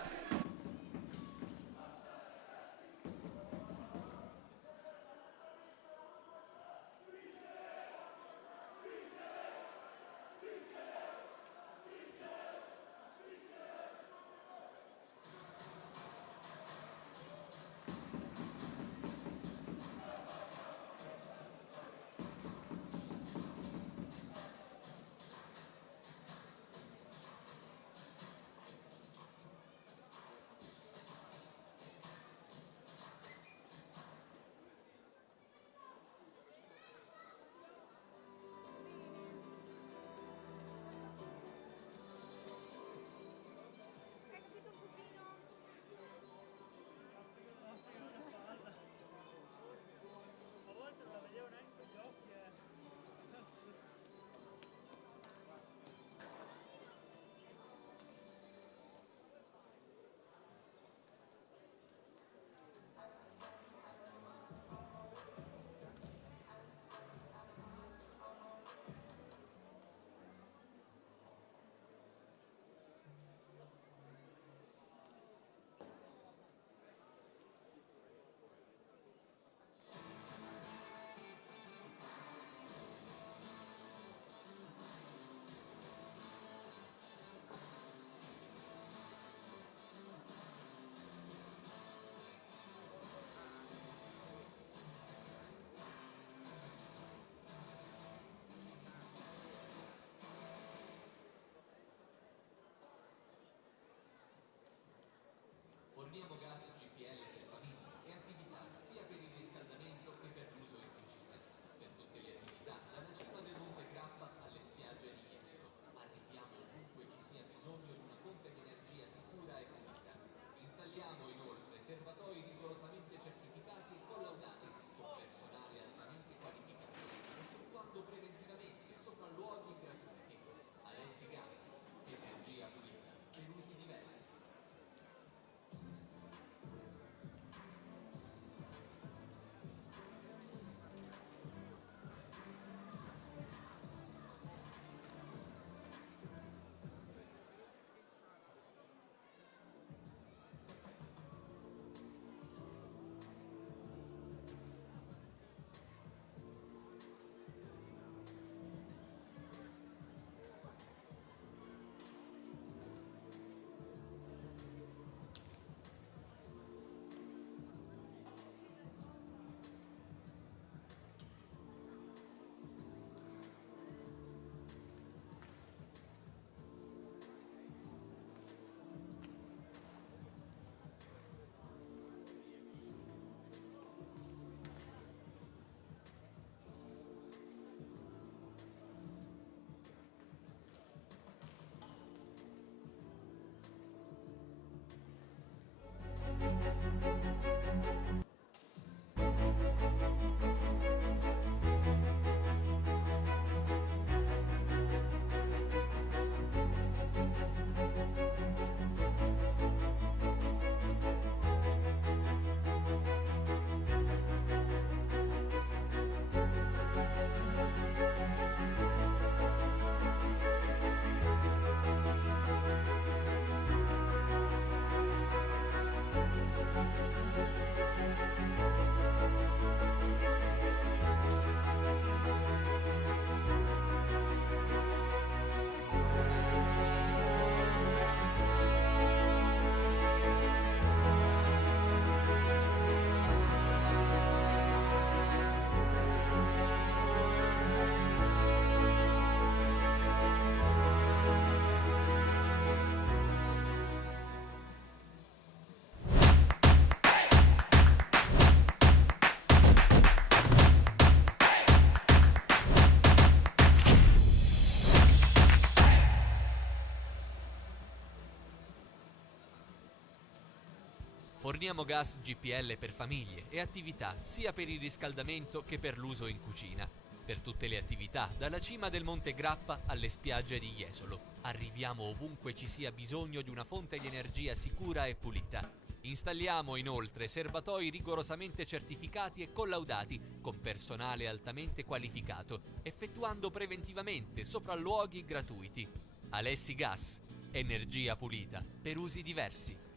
Forniamo gas GPL per famiglie e attività sia per il riscaldamento che per l'uso in cucina. Per tutte le attività, dalla cima del Monte Grappa alle spiagge di Jesolo. Arriviamo ovunque ci sia bisogno di una fonte di energia sicura e pulita. Installiamo inoltre serbatoi rigorosamente certificati e collaudati con personale altamente qualificato, effettuando preventivamente sopralluoghi gratuiti. Alessi Gas, energia pulita per usi diversi.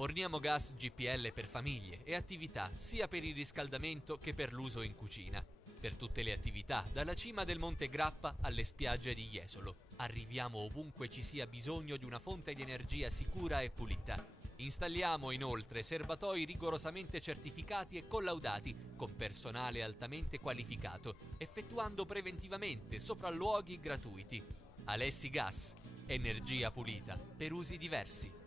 Forniamo gas GPL per famiglie e attività sia per il riscaldamento che per l'uso in cucina. Per tutte le attività, dalla cima del Monte Grappa alle spiagge di Jesolo. Arriviamo ovunque ci sia bisogno di una fonte di energia sicura e pulita. Installiamo inoltre serbatoi rigorosamente certificati e collaudati con personale altamente qualificato, effettuando preventivamente sopralluoghi gratuiti. Alessi Gas, energia pulita per usi diversi.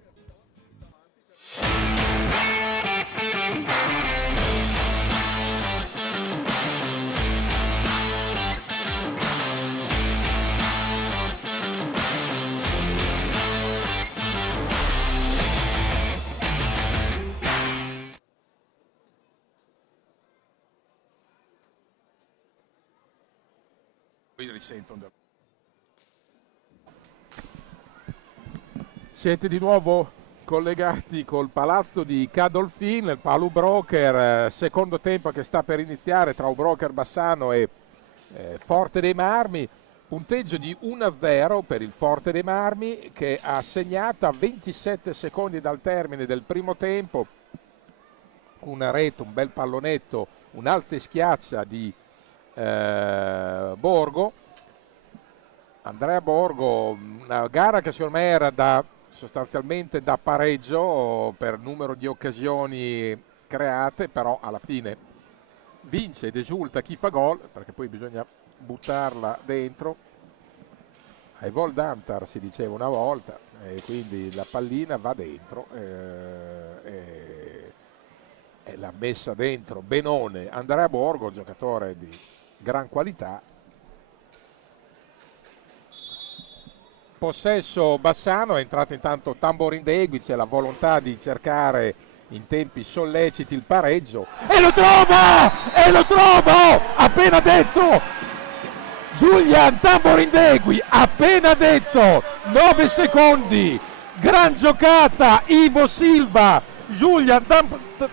Siete di nuovo collegati col palazzo di Cadolfin, il Palu Broker, secondo tempo che sta per iniziare tra Broker Bassano e Forte dei Marmi, punteggio di 1-0 per il Forte dei Marmi che ha segnato a 27 secondi dal termine del primo tempo una rete, un bel pallonetto, un alza e schiaccia di Borgo, Andrea Borgo, una gara che secondo me era sostanzialmente da pareggio per numero di occasioni create, però alla fine vince ed esulta chi fa gol, perché poi bisogna buttarla dentro. Ai vol d'Antar si diceva una volta, e quindi la pallina va dentro e l'ha messa dentro benone Andrea Borgo, giocatore di gran qualità. Possesso Bassano, è entrato intanto Tamborindegui, c'è la volontà di cercare in tempi solleciti il pareggio e lo trovo appena detto Julian Tamborindegui, appena detto 9 secondi, gran giocata Ivo Silva, Julian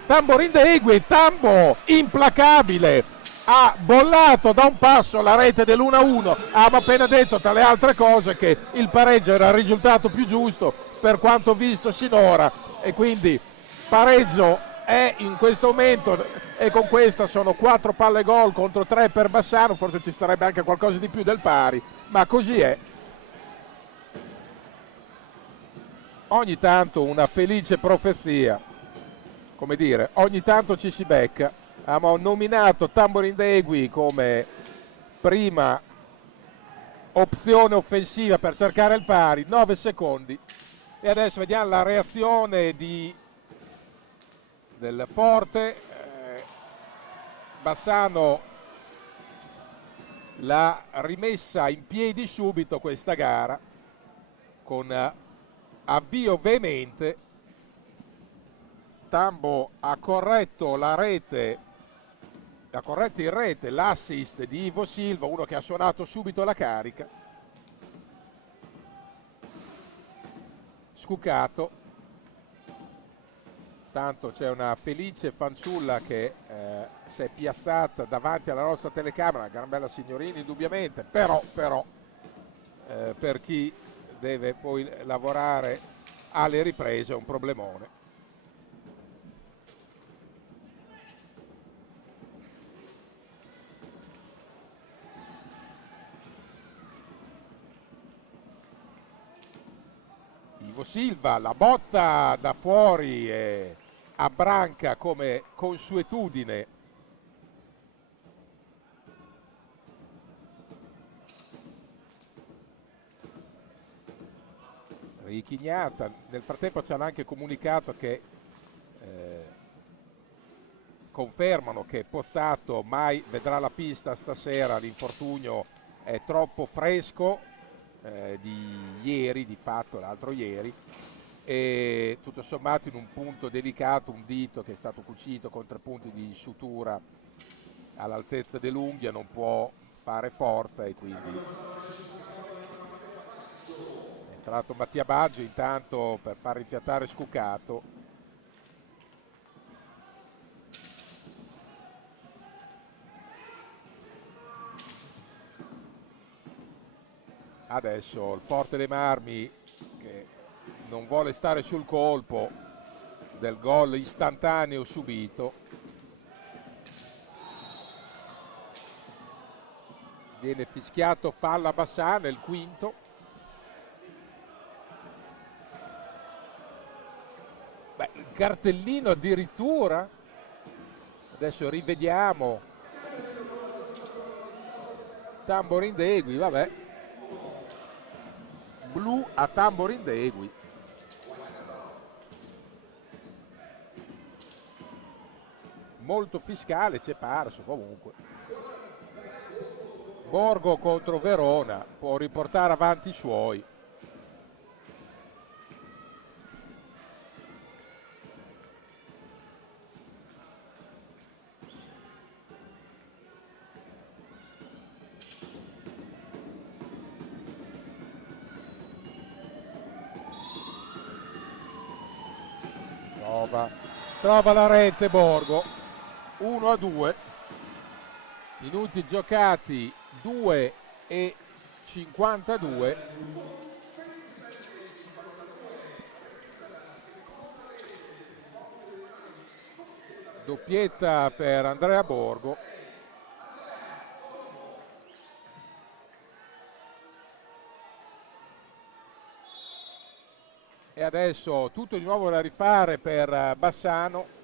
Tamborindegui, Tambo implacabile, ha bollato da un passo la rete dell'1-1, aveva appena detto tra le altre cose che il pareggio era il risultato più giusto per quanto visto sinora e quindi pareggio è in questo momento e con questa sono 4 palle gol contro 3 per Bassano, forse ci starebbe anche qualcosa di più del pari, ma così è. Ogni tanto una felice profezia, come dire, ogni tanto ci si becca. Abbiamo nominato Tamborindegui come prima opzione offensiva per cercare il pari, 9 secondi. E adesso vediamo la reazione del Forte. Bassano l'ha rimessa in piedi subito questa gara con avvio veemente. Tambo ha corretto la rete, ha corretto in rete l'assist di Ivo Silva, uno che ha suonato subito la carica. Scucato. Tanto c'è una felice fanciulla che si è piazzata davanti alla nostra telecamera, una gran bella signorina indubbiamente, però per chi deve poi lavorare alle riprese è un problemone. Ivo Silva, la botta da fuori a branca come consuetudine. Richignata, nel frattempo ci hanno anche comunicato che confermano che Pozzato mai vedrà la pista stasera, l'infortunio è troppo fresco. Di ieri, di fatto l'altro ieri, e tutto sommato in un punto delicato, un dito che è stato cucito con 3 punti di sutura all'altezza dell'unghia, non può fare forza e quindi è entrato Mattia Baggio intanto per far rifiatare Scucato. Adesso il Forte dei Marmi che non vuole stare sul colpo, del gol istantaneo subito. Viene fischiato fallo a Bassano, il quinto. Beh, il cartellino addirittura. Adesso rivediamo. Tamborindegui, vabbè. Blu a Tamborindegui. Molto fiscale c'è parso comunque. Borgo contro Verona, può riportare avanti i suoi. Trova la rete Borgo. 1-2. Minuti giocati 2:52. Doppietta per Andrea Borgo. E adesso tutto di nuovo da rifare per Bassano.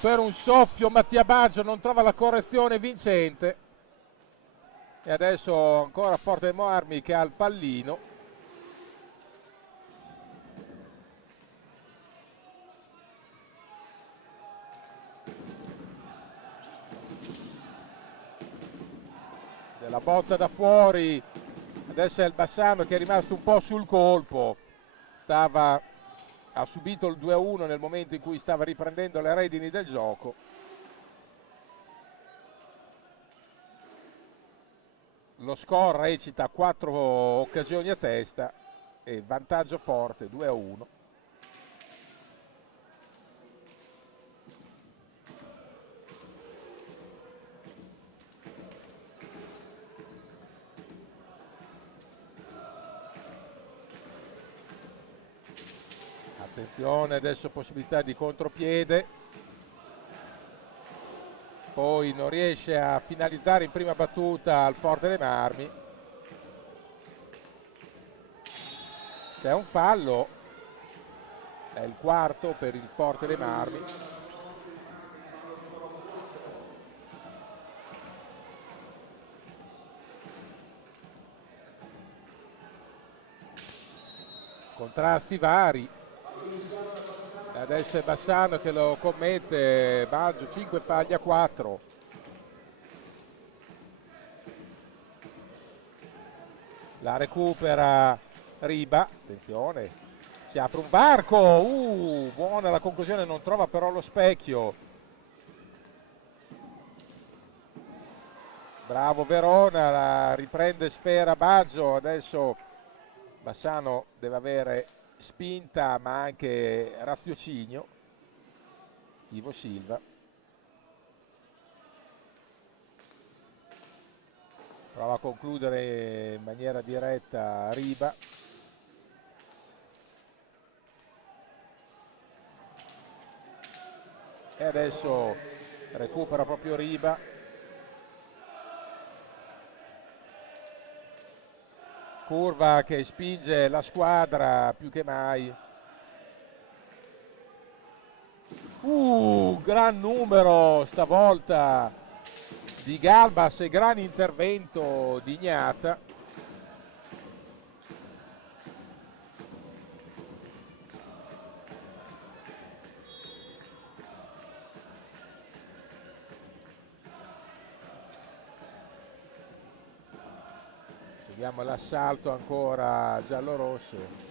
Per un soffio Mattia Baggio non trova la correzione vincente. E adesso ancora Forte Marmi che ha il pallino. Della botta da fuori. Adesso è il Bassano che è rimasto un po' sul colpo. Ha subito il 2-1 nel momento in cui stava riprendendo le redini del gioco. Lo score recita 4 occasioni a testa e vantaggio forte 2-1. Attenzione, adesso possibilità di contropiede. Poi non riesce a finalizzare in prima battuta al Forte dei Marmi. C'è un fallo. È il quarto per il Forte dei Marmi. Contrasti vari. Adesso è Bassano che lo commette. Baggio 5 falli a 4. La recupera Riba. Attenzione, si apre un varco. Buona la conclusione, non trova però lo specchio. Bravo Verona, la riprende sfera Baggio. Adesso Bassano deve avere spinta ma anche raziocinio. Ivo Silva prova a concludere in maniera diretta Riba. E adesso recupera proprio Riba. Curva che spinge la squadra più che mai. Gran numero stavolta di Galbas e gran intervento di Ignata. Seguiamo l'assalto ancora giallorosso.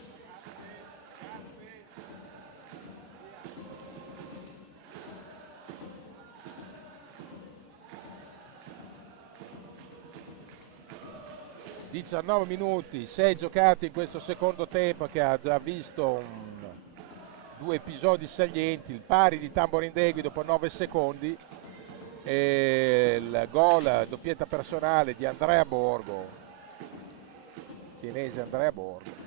...19 minuti, 6 giocati in questo secondo tempo che ha già visto due episodi salienti, il pari di Tamborindegui dopo 9 secondi e il gol, doppietta personale di Andrea Borgo, tienese Andrea Borgo.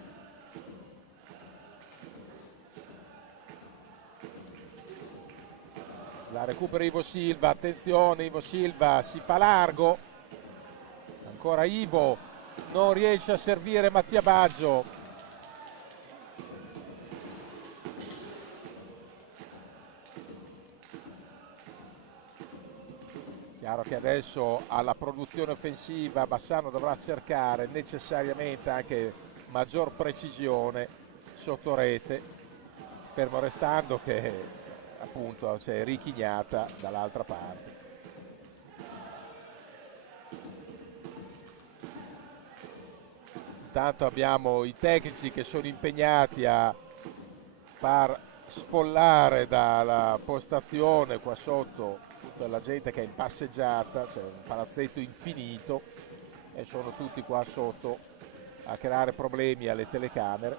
La recupera Ivo Silva, attenzione, Ivo Silva si fa largo, ancora Ivo, non riesce a servire Mattia Baggio. Chiaro che adesso alla produzione offensiva Bassano dovrà cercare necessariamente anche maggior precisione sotto rete, fermo restando che appunto c'è Richignata dall'altra parte. Intanto abbiamo i tecnici che sono impegnati a far sfollare dalla postazione qua sotto tutta la gente che è in passeggiata, c'è un palazzetto infinito e sono tutti qua sotto a creare problemi alle telecamere.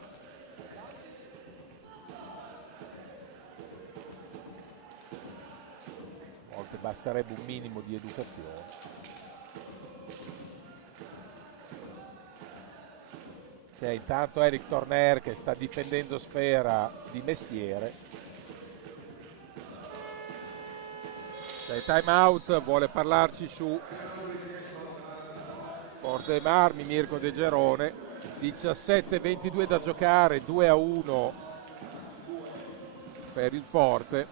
A volte basterebbe un minimo di educazione. C'è intanto Eric Torner che sta difendendo Sfera di mestiere. C'è time out, vuole parlarci su Forte dei Marmi, Mirko De Gerone. 17-22 da giocare, 2-1 per il Forte.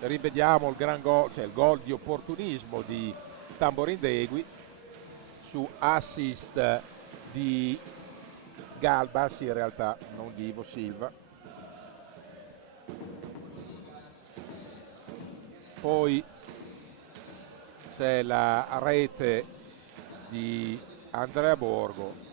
Rivediamo il gran gol, cioè il gol di opportunismo di Tamborindegui su assist di Galbas, in realtà non di Ivo Silva. Poi c'è la rete di Andrea Borgo.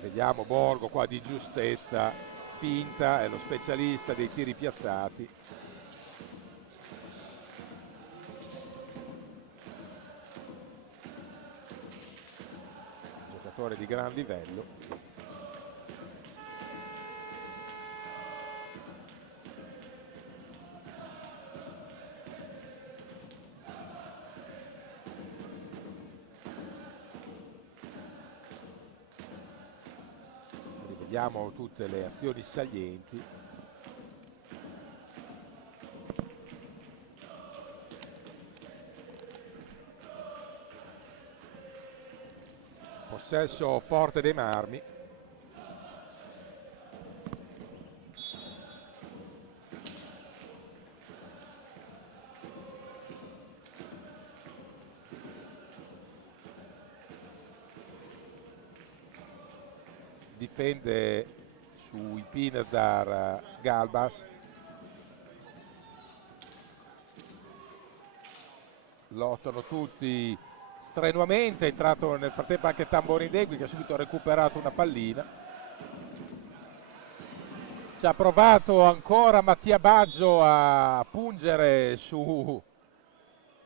Vediamo Borgo qua di giustezza, finta, è lo specialista dei tiri piazzati. Giocatore di gran livello. Vediamo tutte le azioni salienti. Possesso Forte dei Marmi. Difende sui Pinazar Galbas. Lottano tutti strenuamente, è entrato nel frattempo anche Tamborindegui che ha subito recuperato una pallina. Ci ha provato ancora Mattia Baggio a pungere su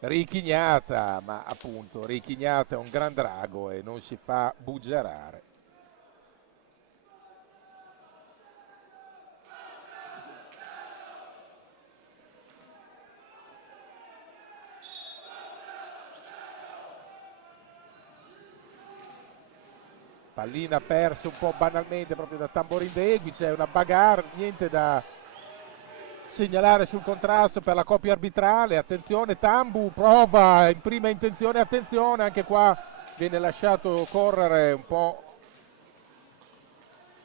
Richignata, ma appunto Richignata è un gran drago e non si fa buggerare. Pallina persa un po' banalmente proprio da Tamborindegui, c'è una bagarre, niente da segnalare sul contrasto per la coppia arbitrale. Attenzione, Tambu prova in prima intenzione, attenzione, anche qua viene lasciato correre un po'.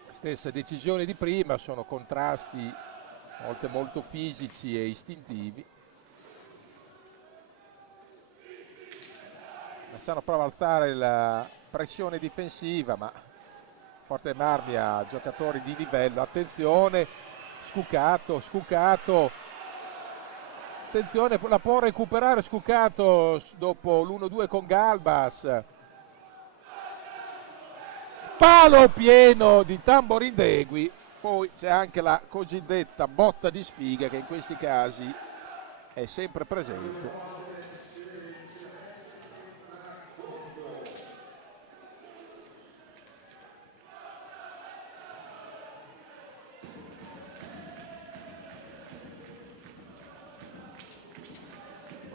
Stesse decisioni di prima, sono contrasti a volte molto fisici e istintivi. Massano prova a alzare la pressione difensiva, ma Forte Marmi ha giocatori di livello. Attenzione, Scucato, attenzione, la può recuperare Scucato dopo l'1-2 con Galbas. Palo pieno di Tamborindegui. Poi c'è anche la cosiddetta botta di sfiga che in questi casi è sempre presente.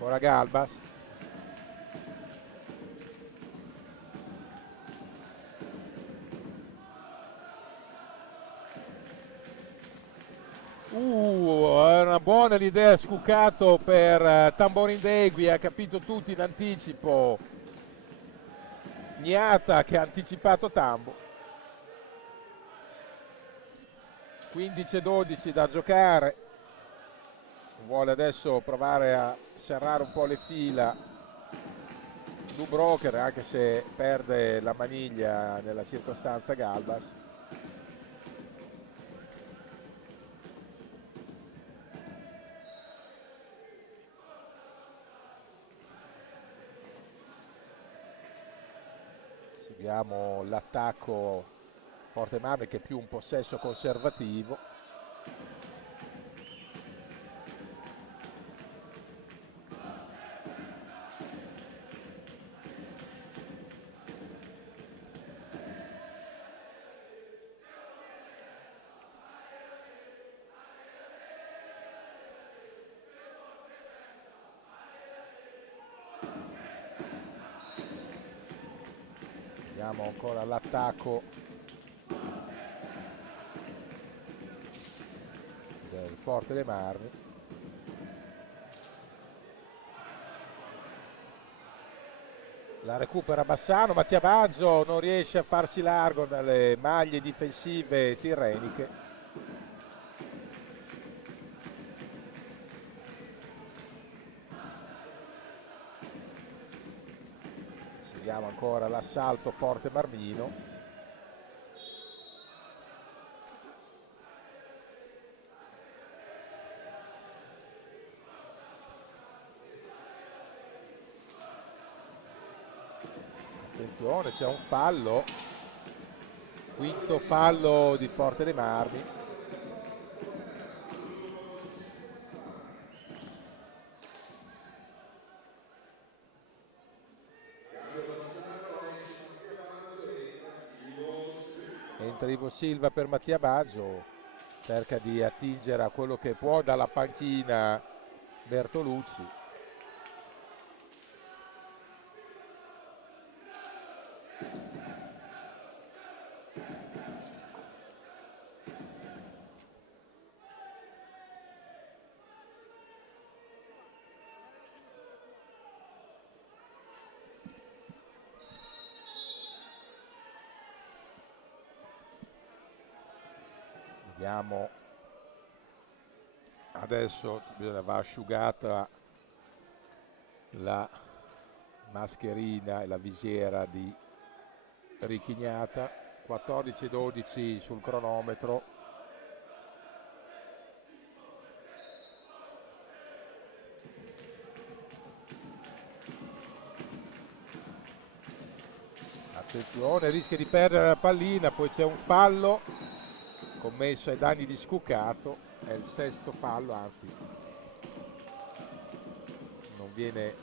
Ancora Galbas. È una buona l'idea, scuccato per Tamborindegui, ha capito tutti in anticipo. Gnata che ha anticipato Tambo. 15-12 da giocare. Vuole adesso provare a serrare un po' le fila Dubroker, anche se perde la maniglia nella circostanza Galbas. Seguiamo l'attacco Forte Marmi, che è più un possesso conservativo. Vediamo ancora l'attacco del Forte dei Marmi. La recupera Bassano, Mattia Baggio non riesce a farsi largo dalle maglie difensive tirreniche. Seguiamo ancora l'assalto Forte Marmino. Attenzione, c'è un fallo, quinto fallo di Forte dei Marmi. Entra Ivo Silva per Mattia Baggio, cerca di attingere a quello che può dalla panchina Bertolucci. Vediamo, adesso va asciugata la mascherina e la visiera di Richignata. 14-12 sul cronometro. Attenzione, rischia di perdere la pallina, poi c'è un fallo commesso ai danni di Scuccato, è il sesto fallo, anzi non viene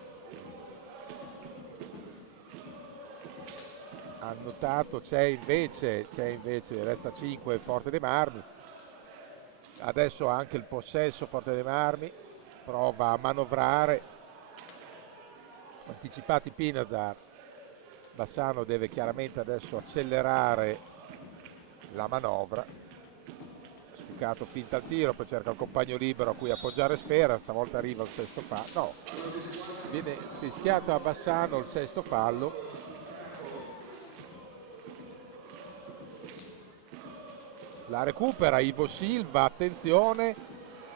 annotato, c'è invece, resta 5 Forte dei Marmi. Adesso anche il possesso Forte dei Marmi, prova a manovrare, anticipati Pinazar. Bassano deve chiaramente adesso accelerare la manovra. Scuccato finta al tiro, poi cerca il compagno libero a cui appoggiare Sfera, stavolta arriva il sesto fallo. No, viene fischiato a Bassano il sesto fallo. La recupera Ivo Silva, attenzione,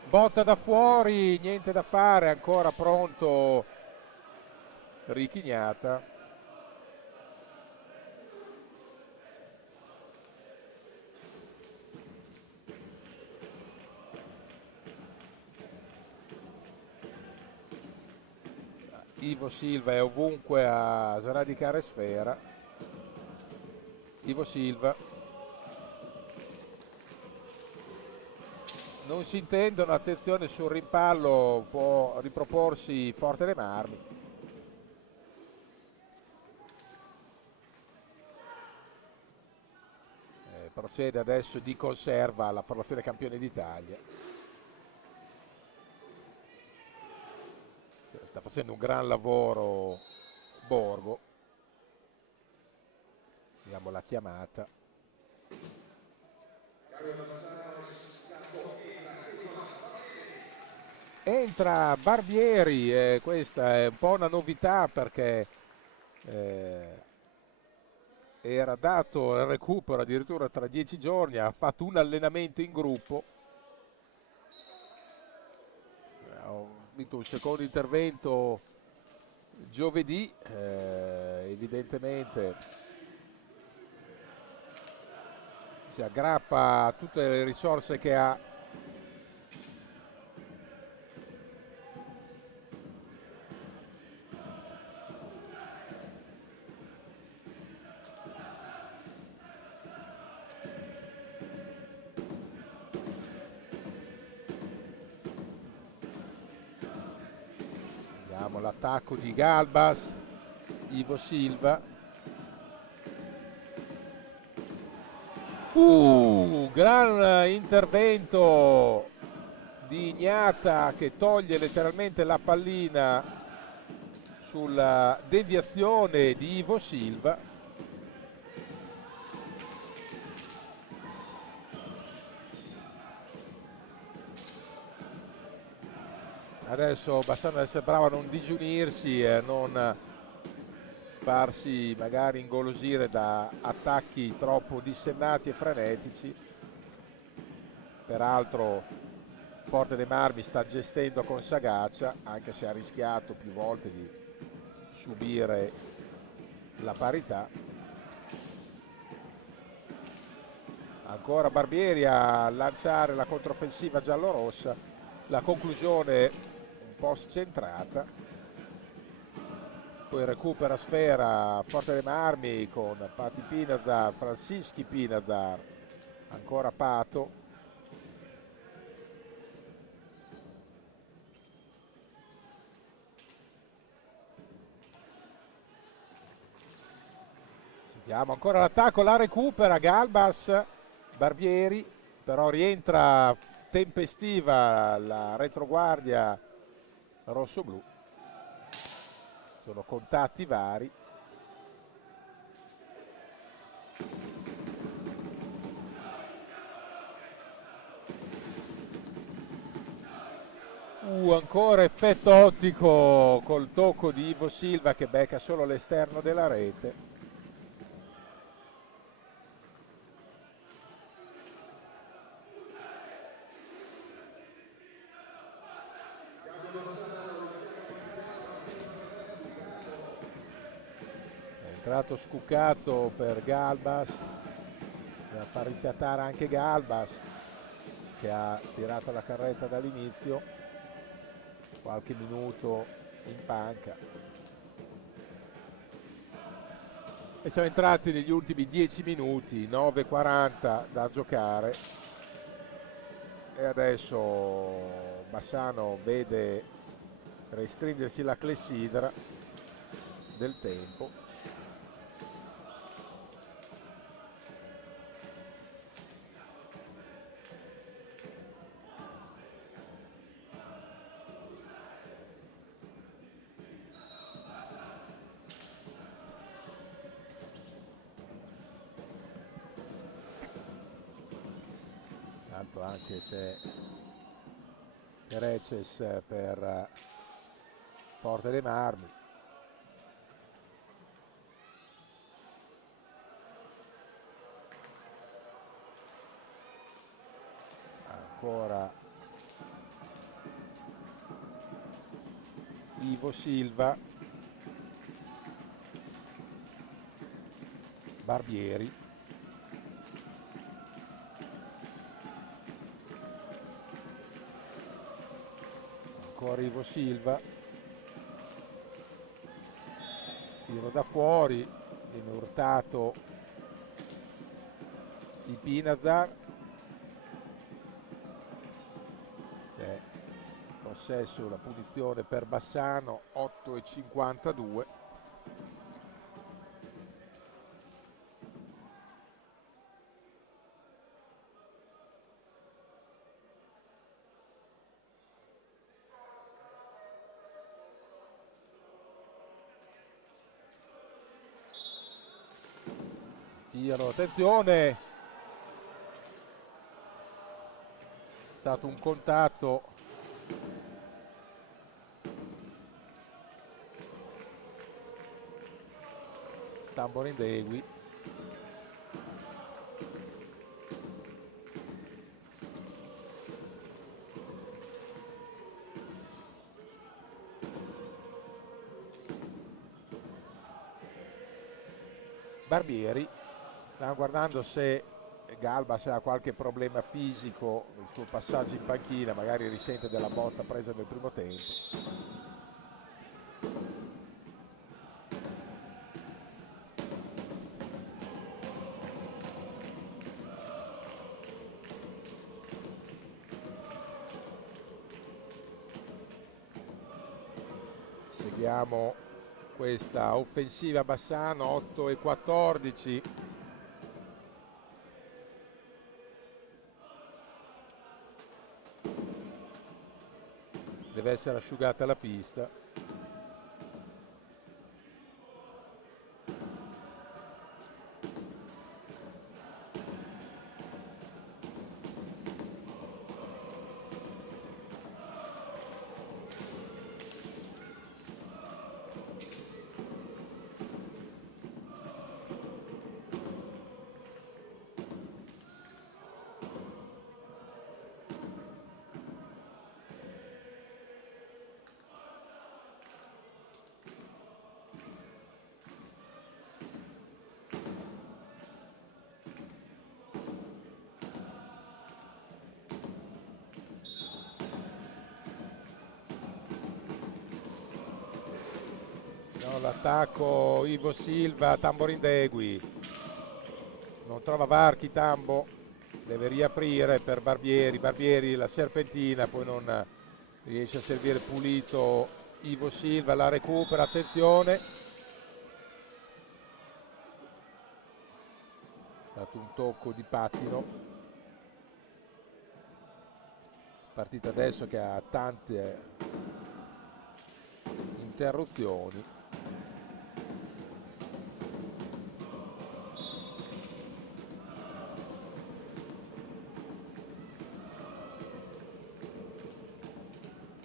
botta da fuori, niente da fare, ancora pronto Richignata. Ivo Silva è ovunque a sradicare Sfera. Ivo Silva. Non si intendono, attenzione sul rimpallo, può riproporsi Forte dei Marmi. Procede adesso di conserva alla formazione campione d'Italia. sta facendo un gran lavoro Borgo. Vediamo la chiamata. Entra Barbieri, questa è un po' una novità perché eh, era dato il recupero addirittura tra 10 giorni, ha fatto un allenamento in gruppo, ha vinto un secondo intervento giovedì, evidentemente si aggrappa a tutte le risorse che ha. Vediamo l'attacco di Galbas, Ivo Silva. Gran intervento di Ignata che toglie letteralmente la pallina sulla deviazione di Ivo Silva. Adesso Bassano deve essere bravo a non digiunirsi e a non farsi magari ingolosire da attacchi troppo dissennati e frenetici. Peraltro Forte dei Marmi sta gestendo con sagacia, anche se ha rischiato più volte di subire la parità. Ancora Barbieri a lanciare la controffensiva giallorossa, la conclusione un po' scentrata, poi recupera sfera Forte dei Marmi con Pati Pinazar, Francischi Pinazar, ancora Pato. Seguiamo ancora l'attacco, la recupera Galbas, Barbieri, però rientra tempestiva la retroguardia rossoblù. Sono contatti vari. Ancora effetto ottico col tocco di Ivo Silva che becca solo l'esterno della rete. È entrato Scuccato per Galbas, per far rifiatare anche Galbas che ha tirato la carretta dall'inizio. Qualche minuto in panca e siamo entrati negli ultimi 10 minuti, 9:40 da giocare e adesso Bassano vede restringersi la clessidra del tempo. Anche c'è Reces per Forte dei Marmi. Ancora Ivo Silva, Barbieri. Ancora Ivo Silva, tiro da fuori, viene urtato di Pinazar, c'è possesso, la punizione per Bassano, 8:52. tiro, attenzione, è stato un contatto. Tamborindegui, Barbieri, stiamo guardando se Galbas ha qualche problema fisico, il suo passaggio in panchina magari risente della botta presa nel primo tempo. Seguiamo questa offensiva Bassano, 8 e 14. Deve essere asciugata la pista. L'attacco Ivo Silva, Tamborindegui, non trova varchi Tambo, deve riaprire per Barbieri, Barbieri la serpentina, poi non riesce a servire pulito Ivo Silva, la recupera, attenzione, è stato un tocco di pattino, partita adesso che ha tante interruzioni.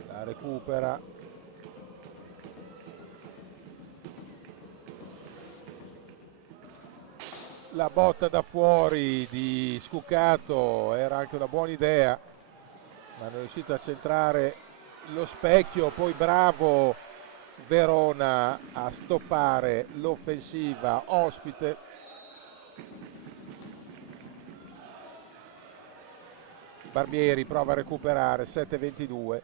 La recupera, la botta da fuori di Scuccato era anche una buona idea, ma non è riuscito a centrare lo specchio. Poi bravo Verona a stoppare l'offensiva ospite. Barbieri prova a recuperare, 7-22,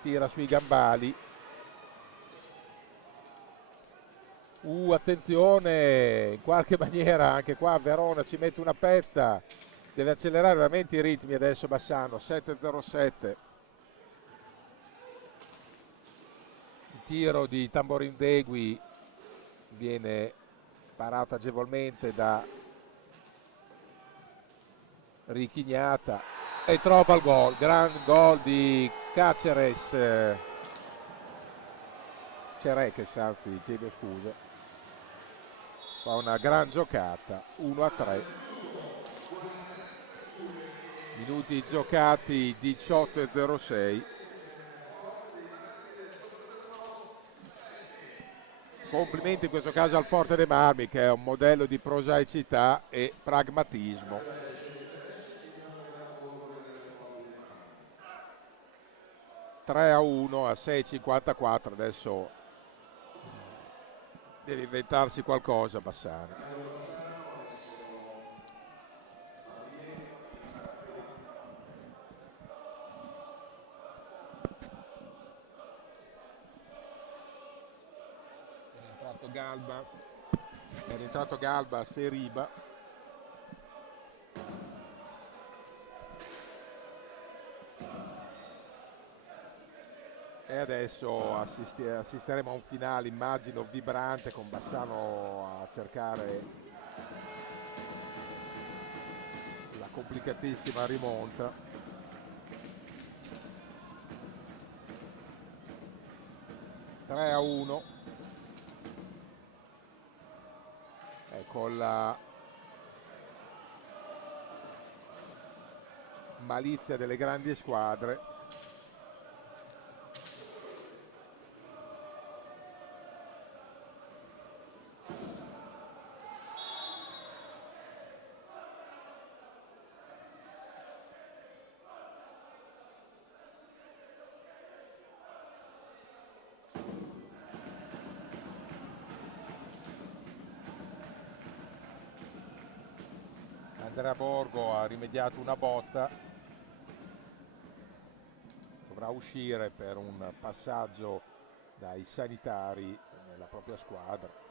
tira sui gambali. Attenzione, in qualche maniera anche qua Verona ci mette una pezza, deve accelerare veramente i ritmi adesso Bassano, 7-07. Il tiro di Tamborindegui viene parato agevolmente da Richignata e trova il gol, gran gol di Caceres, Cereches, anzi chiedo scusa, fa una gran giocata, 1-3, minuti giocati 18-06. Complimenti in questo caso al Forte dei Marmi, che è un modello di prosaicità e pragmatismo. 3-1 a 6,54, adesso deve inventarsi qualcosa Bassano. È rientrato Galbas e Riba. E adesso assisteremo a un finale, immagino, vibrante, con Bassano a cercare la complicatissima rimonta. Con la malizia delle grandi squadre. Andrea Borgo ha rimediato una botta, dovrà uscire per un passaggio dai sanitari nella propria squadra.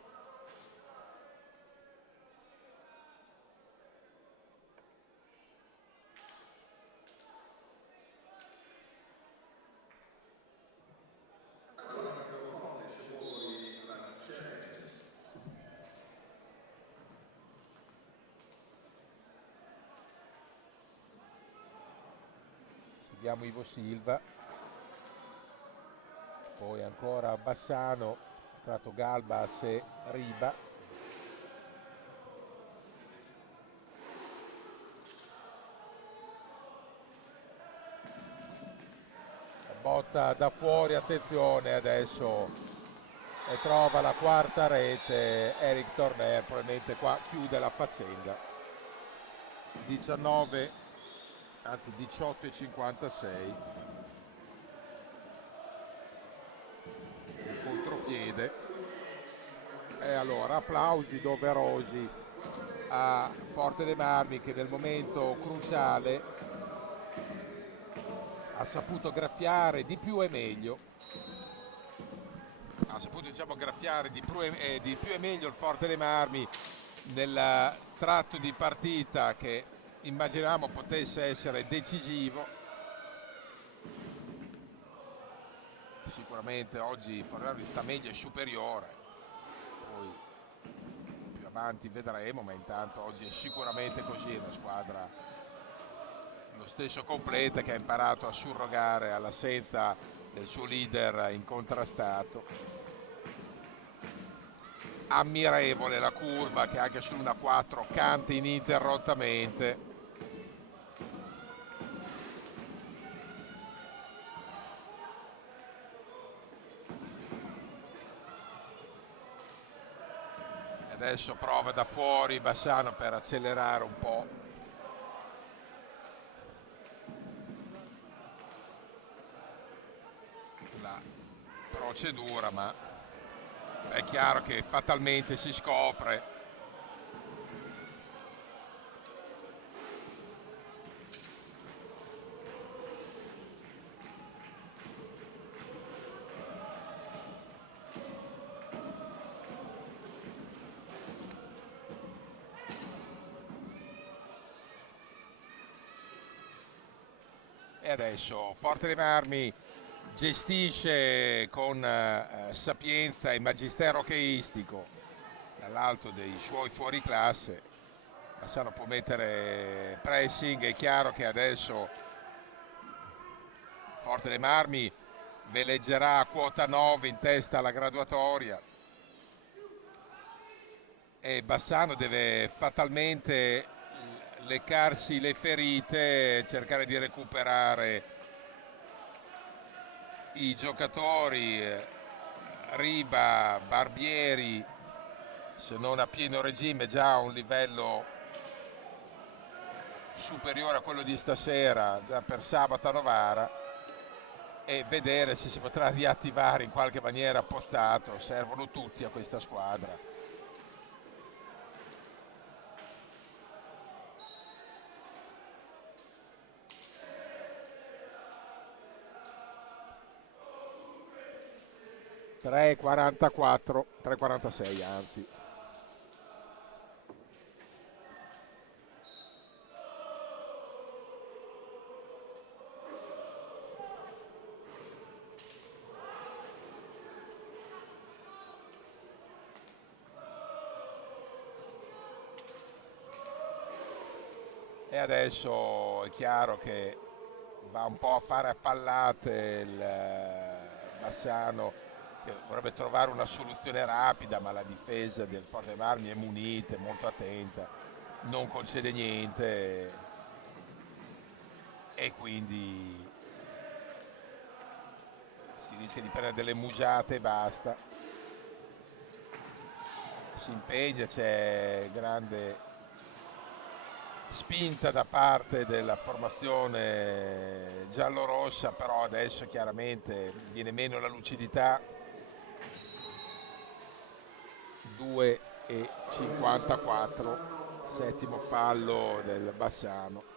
Seguiamo Ivo Silva, poi ancora Bassano, tratto Galbas e Riba. Botta da fuori, attenzione adesso, e trova la quarta rete Eric Torner, probabilmente qua chiude la faccenda. 19, anzi 18,56. Il contropiede. E allora applausi doverosi a Forte dei Marmi, che nel momento cruciale ha saputo graffiare di più e meglio. Ha saputo, diciamo, graffiare di più e meglio il Forte dei Marmi nel tratto di partita che immaginavamo potesse essere decisivo. Sicuramente oggi Forte dei Marmi sta meglio e superiore, poi più avanti vedremo, ma intanto oggi è sicuramente così, una squadra lo stesso completa, che ha imparato a surrogare all'assenza del suo leader incontrastato. Ammirevole la curva che anche su una 4 canta ininterrottamente. Adesso prova da fuori Bassano per accelerare un po' la procedura, ma è chiaro che fatalmente si scopre e adesso Forte dei Marmi gestisce con sapienza e magistero hockeyistico dall'alto dei suoi fuoriclasse. Bassano può mettere pressing, è chiaro che adesso Forte dei Marmi veleggerà a quota 9 in testa alla graduatoria e Bassano deve fatalmente leccarsi le ferite, cercare di recuperare i giocatori, Riba, Barbieri, se non a pieno regime, già a un livello superiore a quello di stasera, già per sabato a Novara, e vedere se si potrà riattivare in qualche maniera Pozzato. Servono tutti a questa squadra. (3:44, 3:46 anzi). E adesso è chiaro che va un po' a fare a pallate il Bassano, che vorrebbe trovare una soluzione rapida, ma la difesa del Forte dei Marmi è munita, è molto attenta, non concede niente. e quindi si rischia di prendere delle musate e basta. Si impegna, c'è grande spinta da parte della formazione giallorossa, però adesso chiaramente viene meno la lucidità. 2,54, settimo fallo del Bassano.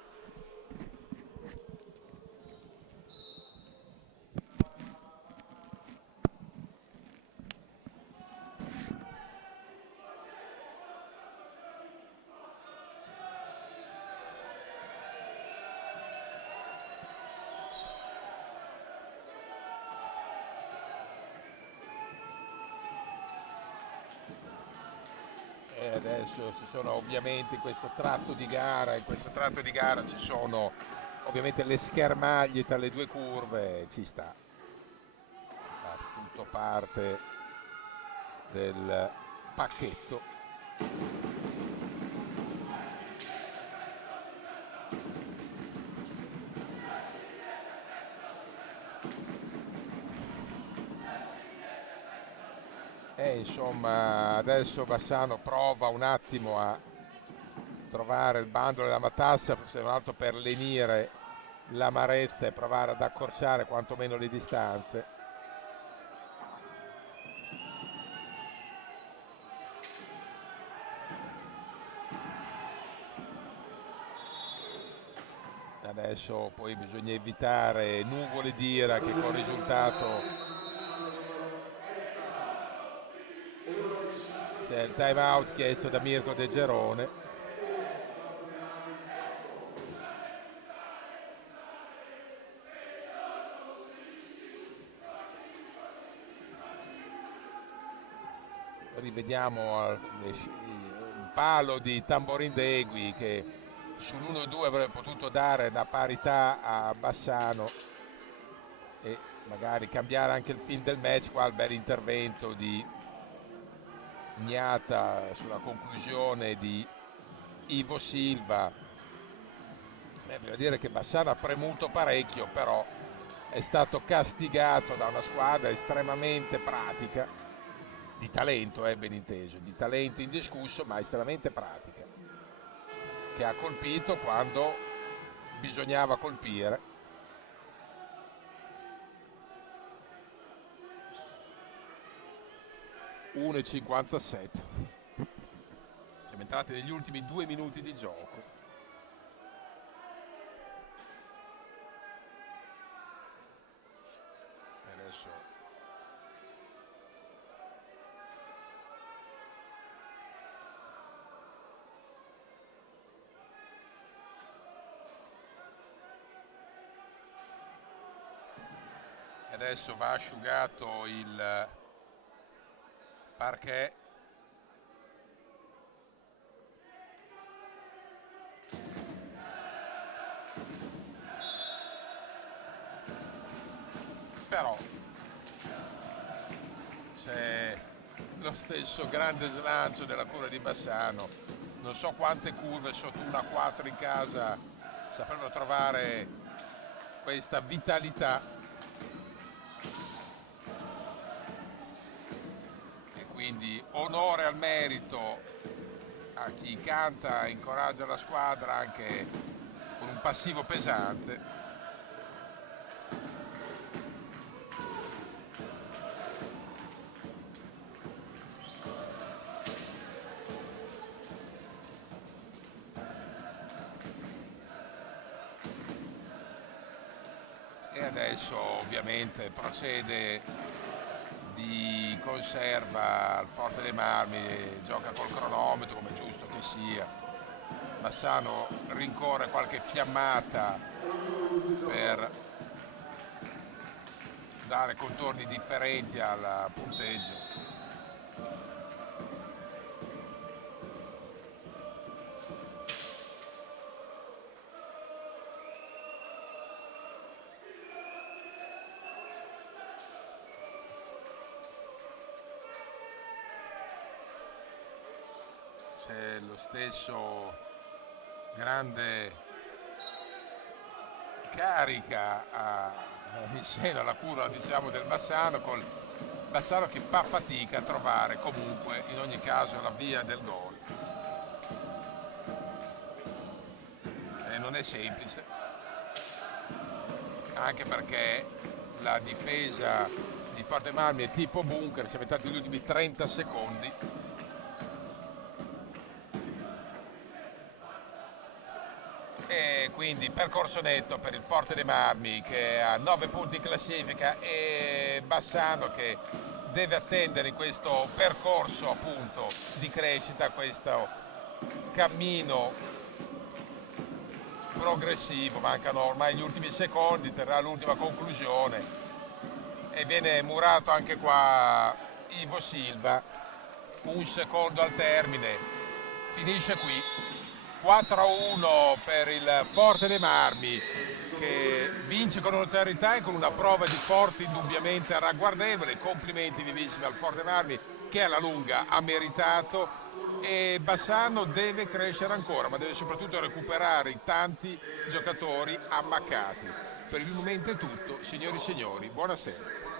E adesso ci sono ovviamente in questo tratto di gara ci sono ovviamente le schermaglie tra le due curve, ci sta, fa tutto parte del pacchetto. E insomma adesso Bassano prova un attimo a trovare il bandolo della matassa, se non altro per lenire l'amarezza e provare ad accorciare quantomeno le distanze. Adesso poi bisogna evitare nuvole d'ira che col risultato c'è il time out chiesto da Mirko De Gerone. Rivediamo un palo di Tamborindegui che sull'1-2 avrebbe potuto dare la parità a Bassano e magari cambiare anche il film del match. Qua il bel intervento di Gnata sulla conclusione di Ivo Silva. Bisogna dire che Bassano ha premuto parecchio, però è stato castigato da una squadra estremamente pratica, di talento, ben inteso, di talento indiscusso, ma estremamente pratica, che ha colpito quando bisognava colpire. (1,57). Siamo entrati negli ultimi 2 minuti di gioco. E adesso va asciugato il parquet. Però c'è lo stesso grande slancio della curva di Bassano. Non so quante curve sotto 1-4 in casa saprebbero trovare questa vitalità, e quindi onore al merito a chi canta e incoraggia la squadra anche con un passivo pesante. E adesso ovviamente procede di conserva al Forte dei Marmi, gioca col cronometro come è giusto che sia. Bassano rincorre qualche fiammata per dare contorni differenti al punteggio. C'è lo stesso grande carica in seno alla curva, diciamo, del Bassano, col Bassano che fa fatica a trovare comunque in ogni caso la via del gol. E non è semplice, anche perché la difesa di Forte Marmi è tipo bunker, si è mettato gli ultimi 30 secondi. E quindi percorso netto per il Forte dei Marmi, che ha 9 punti in classifica, e Bassano che deve attendere in questo percorso appunto di crescita, questo cammino progressivo. Mancano ormai gli ultimi secondi, terrà l'ultima conclusione e viene murato anche qua Ivo Silva. Un secondo al termine, finisce qui 4-1 per il Forte dei Marmi, che vince con notorietà e con una prova di forza indubbiamente ragguardevole. Complimenti vivissimi al Forte dei Marmi, che alla lunga ha meritato, e Bassano deve crescere ancora, ma deve soprattutto recuperare i tanti giocatori ammaccati. Per il momento è tutto, signori e signori, buonasera.